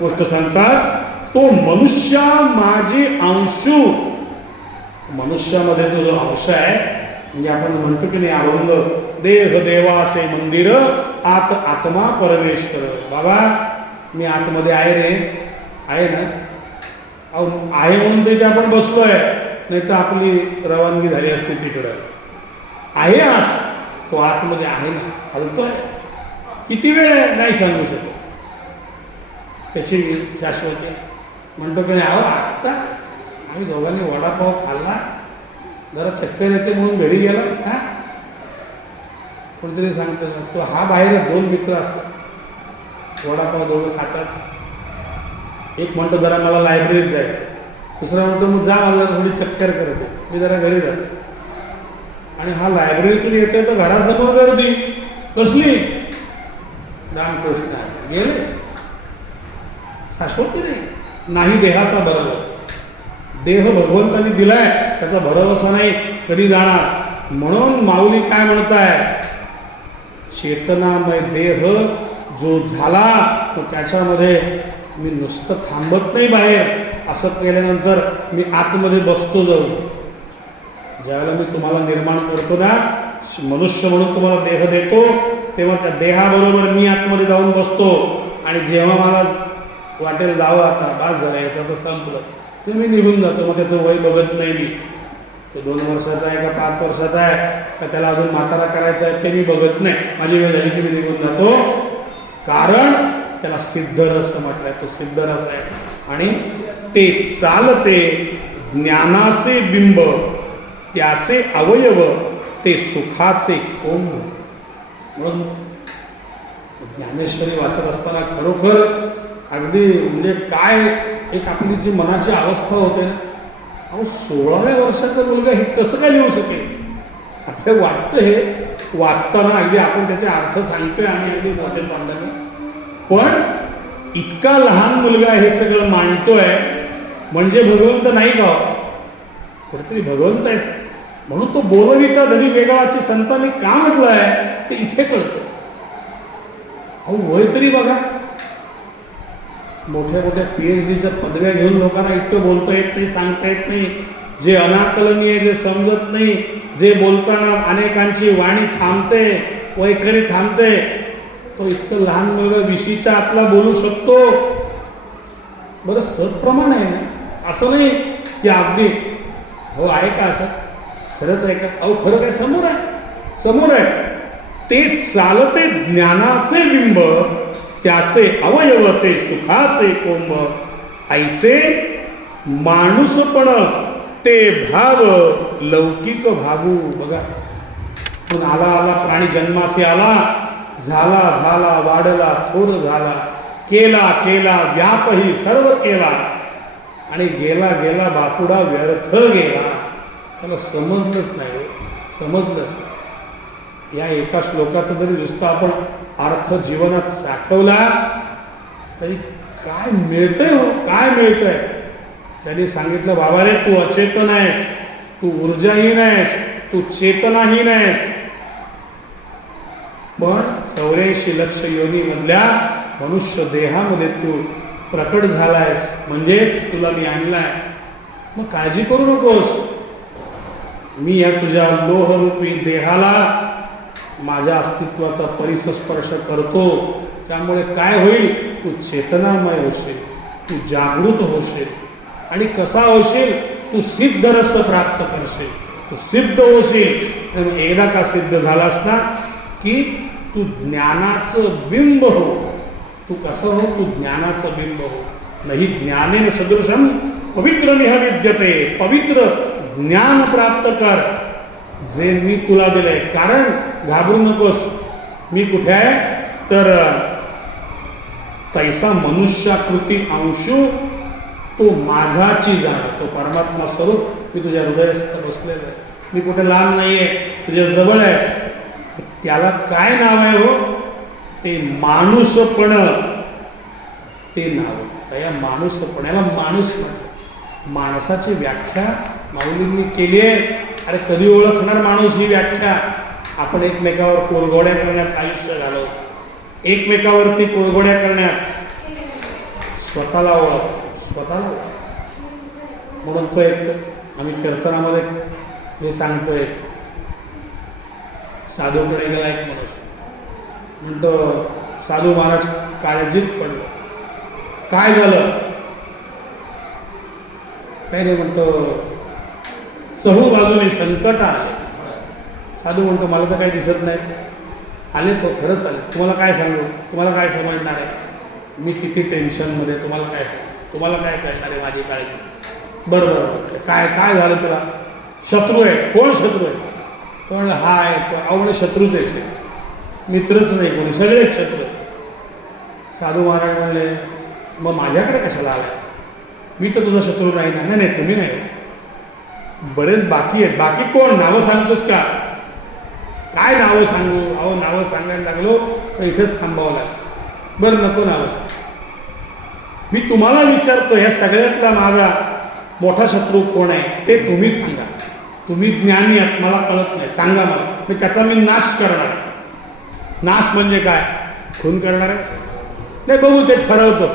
गोष्ट सांगतात, तो मनुष्य माझी अंशू. मनुष्यामध्ये तो जो अंश आहे, म्हणजे आपण म्हणतो की नाही अभंग, देह देवाचे मंदिर आत आत्मा परमेश्वर. बाबा मी आतमध्ये आहे रे, आहे ना. अहो आहे म्हणून ते आपण बसलोय, नाही तर आपली रवानगी झाली असते तिकडं. आहे आत, तो आतमध्ये आहे ना, हलतोय. किती वेळ आहे नाही सांगू शकत, त्याची शाश्वती. म्हणतो की नाही, अहो आत्ता आम्ही दोघांनी वडापाव खाल्ला, जरा चक्कर येते म्हणून घरी गेला. हा कोणतरी सांगतो ना, तो हा बाहेर 2 मित्र असतात, वडापाव दोघं खातात. एक म्हणतो जरा मला लायब्ररीत जायचं, दुसरा म्हणतो मग जा मला थोडी चक्कर करते, मी जरा घरी जातो. आणि हा लायब्ररीतून येतोय तर घरासमोर गर्दी कसली, रामकृष्ण गेले. शाश्वती नाही देहाचा भरवसा. देह भगवंताने दिलाय, त्याचा भरवसा नाही कधी जाणार. म्हणून माऊली काय म्हणताय, चेतनामय देह जो झाला, तो त्याच्यामध्ये मी नुसतं थांबत नाही बाहेर. असं केल्यानंतर मी आतमध्ये बसतो जाऊन. ज्यावेळेला मी तुम्हाला निर्माण करतो ना, मनुष्य म्हणून तुम्हाला देह देतो, तेव्हा त्या देहाबरोबर मी आतमध्ये जाऊन बसतो. आणि जेव्हा मला वाटेल जावं आता बास झालं, याचं तर संपलं, ते मी निघून जातो. मग त्याचं वय बघत नाही मी, तो 2 वर्षाचा आहे का 5 वर्षाचा आहे का त्याला अजून म्हातारा करायचा आहे ते मी बघत नाही. माझी वेळ झाली की मी निघून जातो. कारण त्याला सिद्धरस म्हटलंय, तो सिद्धरस आहे. आणि ते चालते ज्ञानाचे बिंब, त्याचे अवयव ते सुखाचे कोंब. म्हणून ज्ञानेश्वरी वाचत असताना खरोखर अगदी म्हणजे काय एक आपली जी मनाची अवस्था होते ना, अहो 16व्या वर्षाचा मुलगा हे कसं काय लिहू शकेल. आपल्याला वाटतं हे वाचताना, अगदी आपण त्याचे अर्थ सांगतोय आम्ही अगदी मोठे तोंडाने, पण इतका लहान मुलगा हे सगळं मांडतोय म्हणजे भगवंत नाही का, कुठेतरी भगवंत आहे. म्हणून तो बोलविता धनी वेगळाची संतांनी का म्हटलं आहे ते इथे कळतं. अहो वय तरी बघा, मोठ्या मोठ्या PhDच्या पदव्या घेऊन लोकांना इतकं बोलता येत नाही, सांगता येत नाही. जे अनाकलनीय, जे समजत नाही, जे बोलताना अनेकांची वाणी थांबते, वैखरी थांबते, तो इतकं लहान मुलगा 20च्या आतला बोलू शकतो. बरं सत्प्रमाण आहे ना, असं नाही की अगदी हो आहे का, असं खरंच आहे का. अहो खरं काय, समोर आहे, समोर आहे. ते चालते ज्ञानाचे बिंब, त्याचे अवयव ते सुखाचे कोंब. ऐसे माणूसपण ते भाव लौकिक भागू. बघा पण आला आला प्राणी जन्मासी आला, झाला झाला वाढला थोर झाला, केला केला व्यापही सर्व केला, आणि गेला गेला बापुडा व्यर्थ गेला. त्याला समजलंच नाही, समजलंच नाही. या एका श्लोकाचा जरी नुसता आपण अर्थ जीवनात साठवला तरी काय मिळतंय हो, काय मिळतंय. त्यांनी सांगितलं, बाबा रे तू अचेतन आहेस, तू ऊर्जाहीन आहेस, तू चेतनाहीन आहेस, पण 84 लक्ष योनीमधल्या मनुष्य देहामध्ये तू प्रकट झालायस, म्हणजेच तुला मी आणलाय. मग काळजी करू नकोस. मी या तुझ्या लोहरूपी देहाला माझ्या अस्तित्वाचा परिस्पर्श करतो. त्यामुळे काय होईल, तू चेतनामय होशील, तू जागृत होशील. आणि कसा होशील, तू सिद्ध रस प्राप्त करशील, तू सिद्ध होशील. आणि एकदा का सिद्ध झालास ना की तू ज्ञानाचं बिंब हो. तू कसं हो, तू ज्ञानाचं बिंब हो. नाही ज्ञानेन सदृशम पवित्रमिह विद्यते. पवित्र ज्ञान प्राप्त कर जे मी तुला दिलंय. कारण घाबरू नकोस, मी कुठे आहे तर तैसा मनुष्याकृती अंशू तो माझाची जाण. तो परमात्मा स्वरूप मी तुझ्या हृदयस्थ बसलेलो आहे, मी कुठे लांब नाही आहे, तुझ्या जवळ आहे. त्याला काय नाव आहे हो, ते माणूसपण, ते नाव या माणूसपणाला माणूस म्हटलं. माणसाची व्याख्या माऊलींनी केली आहे अरे कधी ओळखणार माणूस ही व्याख्या? आपण एकमेकावर कोरघोड्या करण्यात आयुष्य घालवतो, एकमेकावरती कोरघोड्या करण्यात स्वतःला स्वतःला म्हणून तो एक आम्ही कीर्तनामध्ये हे सांगतोय, साधूकडे गेला एक माणूस, म्हणतो साधू महाराज काळजीत पडलं. काय झालं? काही नाही म्हणतो, चहूबाजूने संकट आले. साधू म्हणतो मला तर काही दिसत नाही. आले तो, खरंच आले. तुम्हाला काय सांगू, तुम्हाला काय समजणार आहे? मी किती टेन्शनमध्ये, तुम्हाला काय सांगू, तुम्हाला काय कळणार आहे माझी काळजी? बरं बरं, काय काय झालं तुला? शत्रू आहे. कोण शत्रू आहे? तो म्हणलं हा आहे. तो अहो म्हणजे शत्रूच आहे, मित्रच नाही कोणी, सगळेच शत्रू आहे. साधू महाराज म्हणले मग माझ्याकडे कशाला आलायस? मी तर तुझा शत्रू नाही ना. नाही नाही तुम्ही नाही, बरेच बाकी आहेत. बाकी कोण? नावं सांगतोस का? काय नावं सांगू? अहो नावं सांगायला लागलो तर इथेच थांबावं लागलं. बरं नको नावं सांग. मी तुम्हाला विचारतो या सगळ्यातला माझा मोठा शत्रू कोण आहे ते तुम्ही सांगा. तुम्ही ज्ञानी आहात, मला कळत नाही, सांगा मला, मी त्याचा नाश करणार आहे. नाश म्हणजे काय? खून करणार आहे? नाही, बघू ते ठरवतो,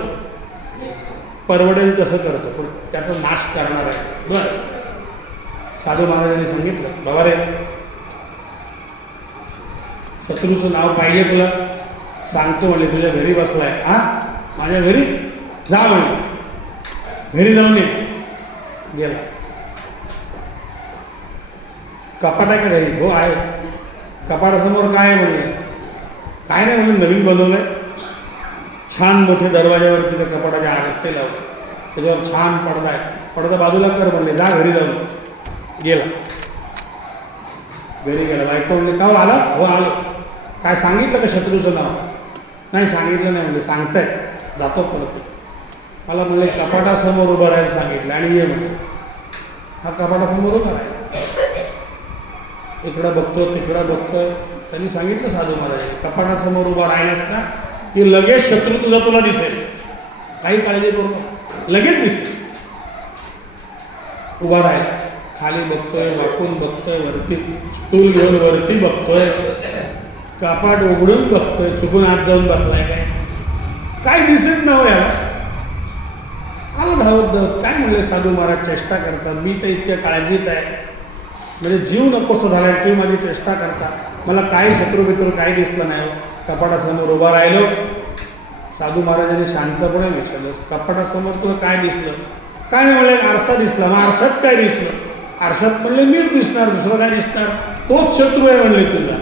परवडेल तसं करतो, पण त्याचा नाश करणार आहे. बरं, साधू महाराजांनी सांगितलं बाबा रे, शत्रूचं नाव पाहिजे तुला? सांगतो म्हणले, तुझ्या घरी बसलाय. हा, माझ्या घरी? जा म्हणले, घरी जाऊन ये. गेला. कपाट आहे का घरी? हो आहे. कपाटासमोर काय आहे म्हणले? काय नाही म्हणून नवीन बनवलंय, छान मोठे दरवाज्यावरती त्या कपाटाचे आरसे लावले, त्याच्यावर छान पडदा आहे, पडदा बाजूला कर म्हणले, जा घरी जाऊन. गेला. घरी गेला. बायको म्हणले का आला? हो आलो. काय सांगितलं का शत्रूचं नाव? नाही सांगितलं नाही म्हणले. सांगतायत, जातो परत. मला म्हणले कपाटासमोर उभं राहायला सांगितलं आणि ये म्हणले. हा कपाटासमोर उभा राहील, इकडं बघतो तिकडं बघतोय. त्यांनी सांगितलं साधू महाराज, कपाटासमोर उभा राहिलास ना की लगेच शत्रू तुला दिसेल, काही काळजी करू नका, लगेच दिसेल. उभा राहिला, खाली बघतोय, वाकून बघतोय, वरती स्टूल घेऊन वरती बघतोय, कपाट उघडून बघतोय, चुकून आत जाऊन बसलाय काय दिसत नव्ह याला. आला धावत धावत. काय म्हणले साधू महाराज, चेष्टा करता, मी तर इतक्या काळजीत आहे, म्हणजे जीव नकोसं झालाय, तुम्ही माझी चेष्टा करता, मला काही शत्रू बित्रू काही दिसलं नाही. कपाटासमोर उभा राहिलो. साधू महाराजांनी शांतपणे विचारलं, कपाटासमोर तुला काय दिसलं? काय नाही म्हणले, आरसा दिसला. मग आरसात काय दिसलं? आरसात म्हणले मीच दिसणार, दुसरं काय दिसणार? तोच शत्रू आहे म्हणले तुझा.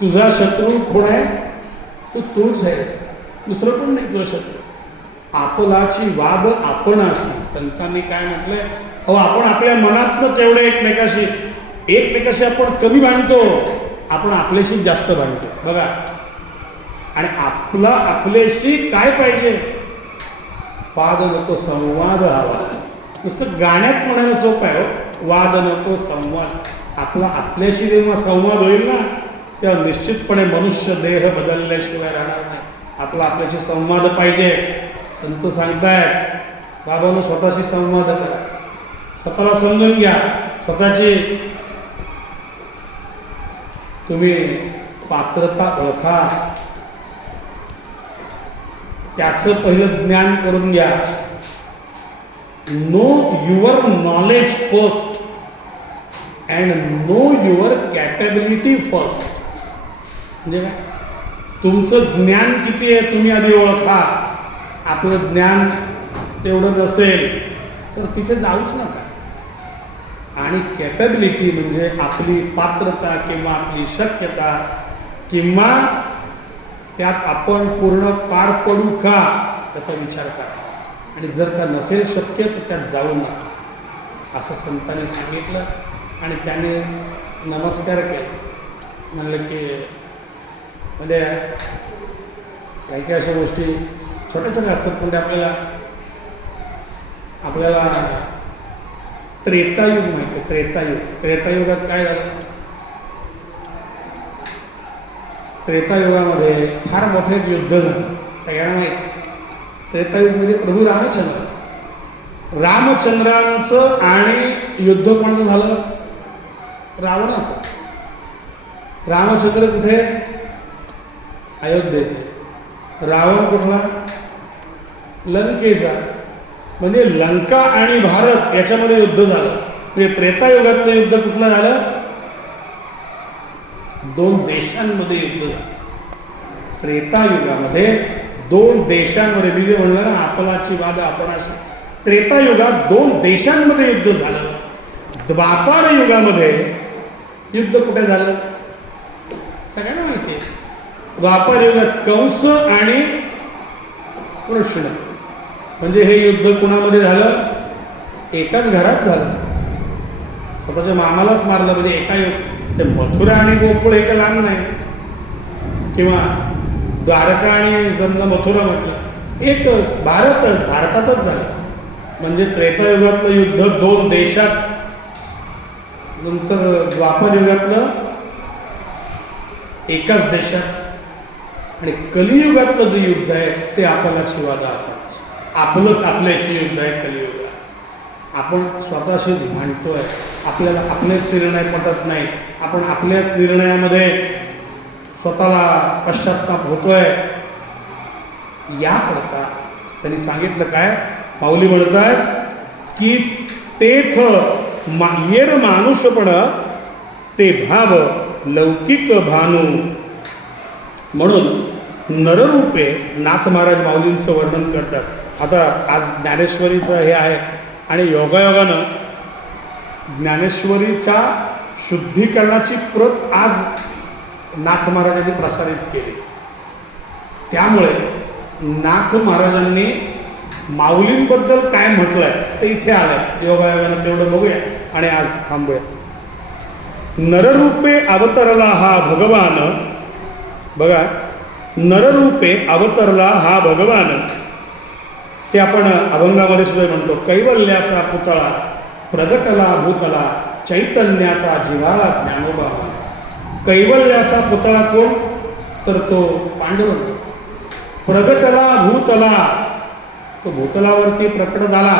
तुझा शत्रू कोण आहे? तूच आहेस, दुसरं कोण नाही तुझा शत्रू. आपलाची वाद आपण असी. संतांनी काय म्हटलंय? अहो आपण आपल्या मनातनंच एवढे एकमेकाशी आपण कमी भांडतो, आपण आपल्याशी जास्त भांडतो बघा. आणि आपल्याशी काय पाहिजे? वाद नको, संवाद हवा. नुसतं गाण्यात म्हणायला सोपं आहे हो, वाद नको संवाद. आपल्याशी जेव्हा संवाद होईल ना, तेव्हा निश्चितपणे मनुष्य देह बदलल्याशिवाय राहणार नाही. आपल्याशी संवाद पाहिजे. संत सांगतायत बाबांनो, स्वतःशी संवाद करा, स्वतःला समजून घ्या, स्वतःची तुम्ही पात्रता ओळखा, त्याचं पहिलं ज्ञान करून घ्या. Know your knowledge first and know your capability first. म्हणजे काय? तुमचं ज्ञान किती आहे तुम्ही आधी ओळखा. आपलं ज्ञान तेवढं नसेल तर तिथे जाऊच नका. आणि कॅपेबिलिटी म्हणजे आपली पात्रता किंवा आपली शक्यता, किंवा त्यात आपण पूर्ण पार पडू का त्याचा विचार करा. आणि जर का नसेल शक्य तर त्यात जाऊ नका, असं संतांनी सांगितलं. आणि त्याने नमस्कार केला. म्हणलं की म्हणजे काही काही अशा गोष्टी छोट्या छोट्या असतात, पण आपल्याला त्रेतायुग माहिती आहे. त्रेतायुगात काय झालं? त्रेतायुगामध्ये फार मोठं एक युद्ध झालं, सगळ्यांना माहिती. त्रेतायुग म्हणजे प्रभू रामचंद्र. रामचंद्रांचं आणि युद्ध कोणाचं झालं? रावणाचं. रामचंद्र कुठे? अयोध्येचे. रावण कुठला? लंकेचा. म्हणजे लंका आणि भारत याच्यामध्ये युद्ध झालं. म्हणजे त्रेतायुगातलं युद्ध कुठलं झालं? दोन देशांमध्ये युद्ध झालं. त्रेतायुगामध्ये दोन देशांमध्ये, मी जे म्हणलं ना आपलाची वाद आपणाशी, त्रेतायुगात दोन देशांमध्ये युद्ध झालं. द्वापार युगामध्ये युद्ध कुठे झालं? सगळ्यांना माहिती आहे. द्वापार युगात कंस आणि कृष्ण, म्हणजे हे युद्ध कुणामध्ये झालं? एकाच घरात झालं. स्वतःच्या मामालाच मारलं. म्हणजे एका ते मथुरा आणि गोकुळ हे काही लांब नाही, किंवा द्वारका आणि समजा मथुरा म्हटलं एकच, भारतातच झालं. म्हणजे त्रेतायुगातलं युद्ध दोन देशात, नंतर द्वापार युगातलं एकाच देशात, आणि कलियुगातलं जे युद्ध आहे ते आपल्याशी वादा आपलंच आपल्याशी युद्ध आहे. कलियुगात आपण स्वतःशीच भांडतोय. आपल्याला आपलेच निर्णय पटत नाही. आपण आपल्याच निर्णयामध्ये स्वतःला पश्चात्ताप होतोय. याकरता त्यांनी सांगितलं काय? माऊली म्हणतात की तेथ येर मानुषपण ते भाव लौकिक भानू. म्हणून नररूपे नाथ महाराज माऊलींचं वर्णन करतात. आता आज ज्ञानेश्वरीचं हे आहे, आणि योगायोगानं ज्ञानेश्वरीच्या शुद्धीकरणाची प्रत आज नाथ महाराजांनी प्रसारित केली. त्यामुळे नाथ महाराजांनी माऊलींबद्दल काय म्हटलंय ते इथे आलंय. योगायोगानं तेवढं बघूया आणि आज थांबूया. नररूपे अवतरला हा भगवान. बघा, नररूपे अवतरला हा भगवान. ते आपण अभंगामध्ये सुद्धा म्हणतो. कैवल्याचा पुतळा प्रगटला भूतला, चैतन्याचा जिव्हाळा ज्ञानोबा माझा. कैवल्याचा पुतळा कोण? तर तो पांडुरंग. प्रगटला भूतला, तो भूतलावरती प्रकट झाला.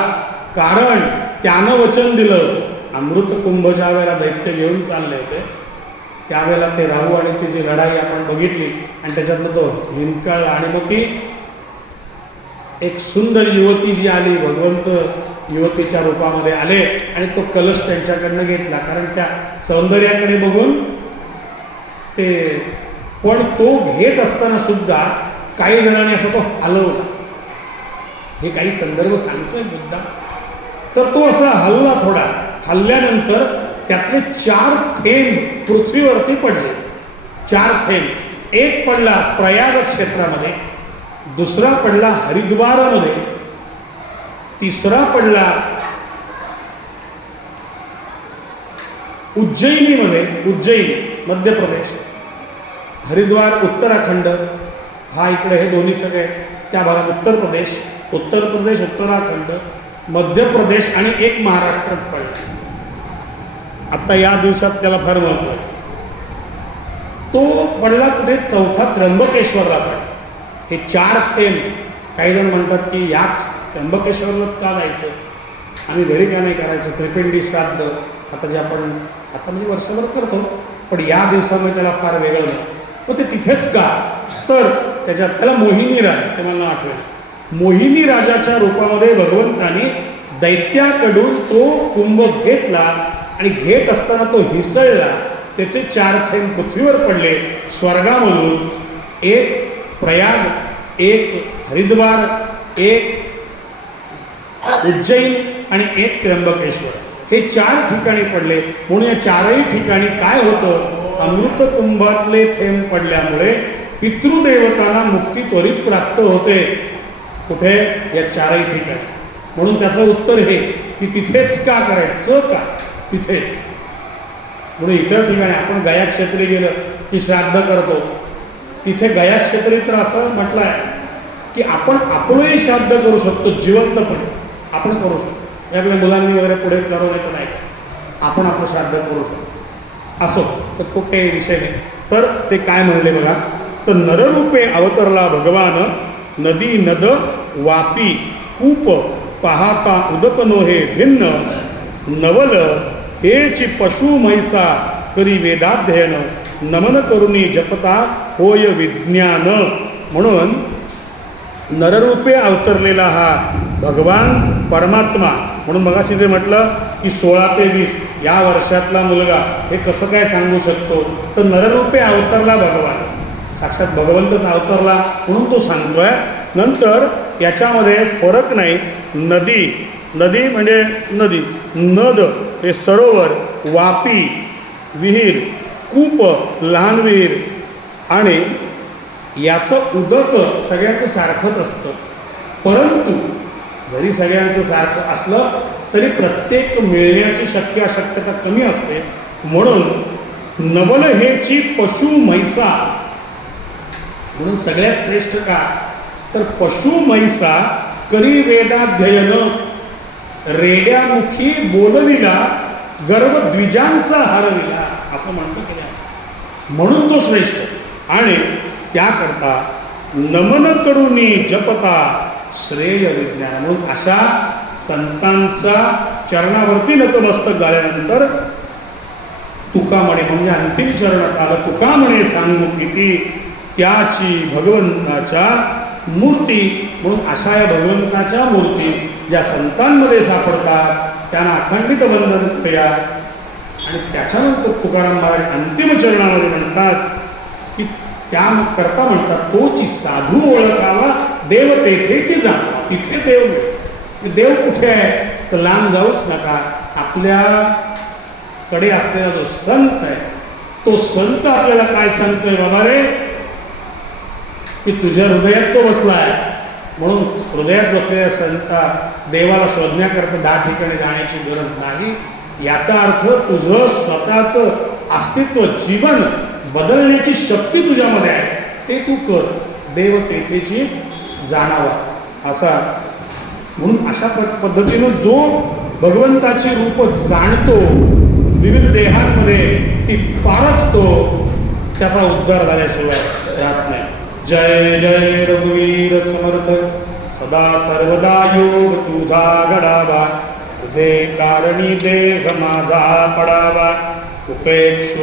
कारण त्यानं वचन दिलं. अमृत कुंभ ज्या वेळेला दैत्य घेऊन चालले होते त्यावेळेला ते राहू आणि ती जी लढाई आपण बघितली, आणि त्याच्यातलं तो हिंदकाळ, आणि मग ती एक सुंदर युवती जी आली, भगवंत युवतीच्या रूपामध्ये आले आणि तो कलश त्यांच्याकडनं घेतला. कारण त्या सौंदर्याकडे बघून ते, पण तो घेत असताना सुद्धा काही जणांनी असं तो हलवला. हे काही संदर्भ सांगतोय मुद्दा. तर तो असा हलला थोडा. हल्ल्यानंतर त्यातले 4 थेंब पृथ्वीवरती पडले. 4 थेंब. एक पडला प्रयाग क्षेत्रामध्ये, दुसरा पडला हरिद्वारामध्ये, तिसरा पडला उज्जैनीमध्ये, उज्जैन मध्य प्रदेश, हरिद्वार उत्तराखंड, हा इकडे हे दोन्ही सगळे त्या भागात उत्तर प्रदेश, उत्तराखंड, मध्य प्रदेश, आणि एक महाराष्ट्रात पडला. आता या दिवसात त्याला फार महत्व आहे. तो पडला कुठे? चौथा त्र्यंबकेश्वरला पडला. हे 4 थेंब. काही जण म्हणतात की याच त्र्यंबकेश्वरलाच का जायचं, आम्ही घरी का नाही करायचं? त्रिपिंडी श्राद्ध आता जे आपण आता म्हणजे वर्षभर करतो, पण या दिवसामध्ये त्याला फार वेगळं नाही. मग ते तिथेच का? तर त्याला मोहिनी राजा, ते मला आठवेल, मोहिनी राजाच्या रूपामध्ये भगवंतानी दैत्याकडून तो कुंभ घेतला, आणि घेत असताना तो हिसळला. त्याचे 4 थेंब पृथ्वीवर पडले स्वर्गामधून. एक प्रयाग, एक हरिद्वार, एक उज्जैन, आणि एक त्र्यंबकेश्वर. हे 4 ठिकाणी पडले. म्हणून या 4ही ठिकाणी काय होतं? अमृत कुंभातले थेंब पडल्यामुळे पितृदेवतांना मुक्ती त्वरित प्राप्त होते. कुठे? या 4ही ठिकाणी. म्हणून त्याचं उत्तर हे की तिथेच का करायचं? का तिथेच? म्हणून इतर ठिकाणी आपण गया क्षेत्री गेलं की श्राद्ध करतो. तिथे गया क्षेत्री तर असं म्हटलं आहे की आपण आपलंही श्राद्ध करू शकतो. जिवंतपणे आपण करू शकतो. हे आपल्या मुलांनी वगैरे पुढे करू नये तर नाही, आपण आपलं श्राद्ध करू शकतो. असो, तर तो काही विषय नाही. तर ते काय म्हणले बघा. तर नररूपे अवतरला भगवान, नदी नद वापी कूप पाहता उदक नोहे भिन्न नवल हेची पशु म्हैसा करी वेदाध्ययन नमन करुणी जपता होय विज्ञान. म्हणून नररूपे अवतरलेला हा भगवान परमात्मा, म्हणून मगाशी जे म्हटलं की 16 ते 20 या वर्षातला मुलगा हे कसं काय सांगू शकतो, तर नररूपे अवतरला भगवान, साक्षात भगवंतच अवतरला म्हणून तो सांगतोय. नंतर याच्यामध्ये फरक नाही. नदी, नदी म्हणजे नदी, नद हे सरोवर, वापी विहीर, कूप लहान विहीर, आणि याचं उदक सगळ्यांचं सारखंच असतं. परंतु जरी सगळ्यांचं सारखं असलं तरी प्रत्येक मिळण्याची अशक्यता कमी असते. म्हणून नवल हेची पशु म्हैसा, म्हणून सगळ्यात श्रेष्ठ का, तर पशु म्हैसा करी वेदाध्ययन, रेड्यामुखी बोलविला गर्भ द्विजांचा हरविला असं म्हणतो केलं, म्हणून तो श्रेष्ठ. आणि त्याकरता नमन करुणी जपता श्रेय विज्ञान, म्हणून अशा संतांचा चरणावरती नतमस्तक झाल्यानंतर तुका म्हणे, म्हणजे अंतिम चरणात आलं, तुका म्हणे सांगू किती त्याची भगवंताच्या मूर्ती. म्हणून अशा या भगवंताच्या मूर्ती ज्या संतांमध्ये सापडतात त्यांना अखंडित वंदन करूया. आणि त्याच्यानंतर तुकाराम महाराज अंतिम चरणामध्ये म्हणतात की त्याकरता म्हणतात तोची साधू ओळखावा देव तेथेची जावा. तिथे देव मिळतो. देव कुठे आहे तर लांब जाऊच नका. आपल्याकडे असलेला जो संत आहे तो संत आपल्याला काय सांगतोय, बाबा रे की तुझ्या हृदयात तो बसला आहे. म्हणून हृदयात बसलेल्या संता देवाला शोधण्याकरता 10 ठिकाणी जाण्याची गरज नाही. याचा अर्थ तुझं स्वतःचं अस्तित्व, जीवन बदलण्याची शक्ती तुझ्यामध्ये आहे, ते तू कर. देव तेथेची जाणावा असा. म्हणून अशा पद्धतीनं जो भगवंताची रूप जाणतो, विविध देहांमध्ये ती पारखतो, त्याचा उद्धार झाल्याशिवाय राहत नाही. जय जय रघुवीर समर्थ, सदा सर्वदा योग तुझा घडावा, तुझे कारणी देह माझा पडावा, उपेक्ष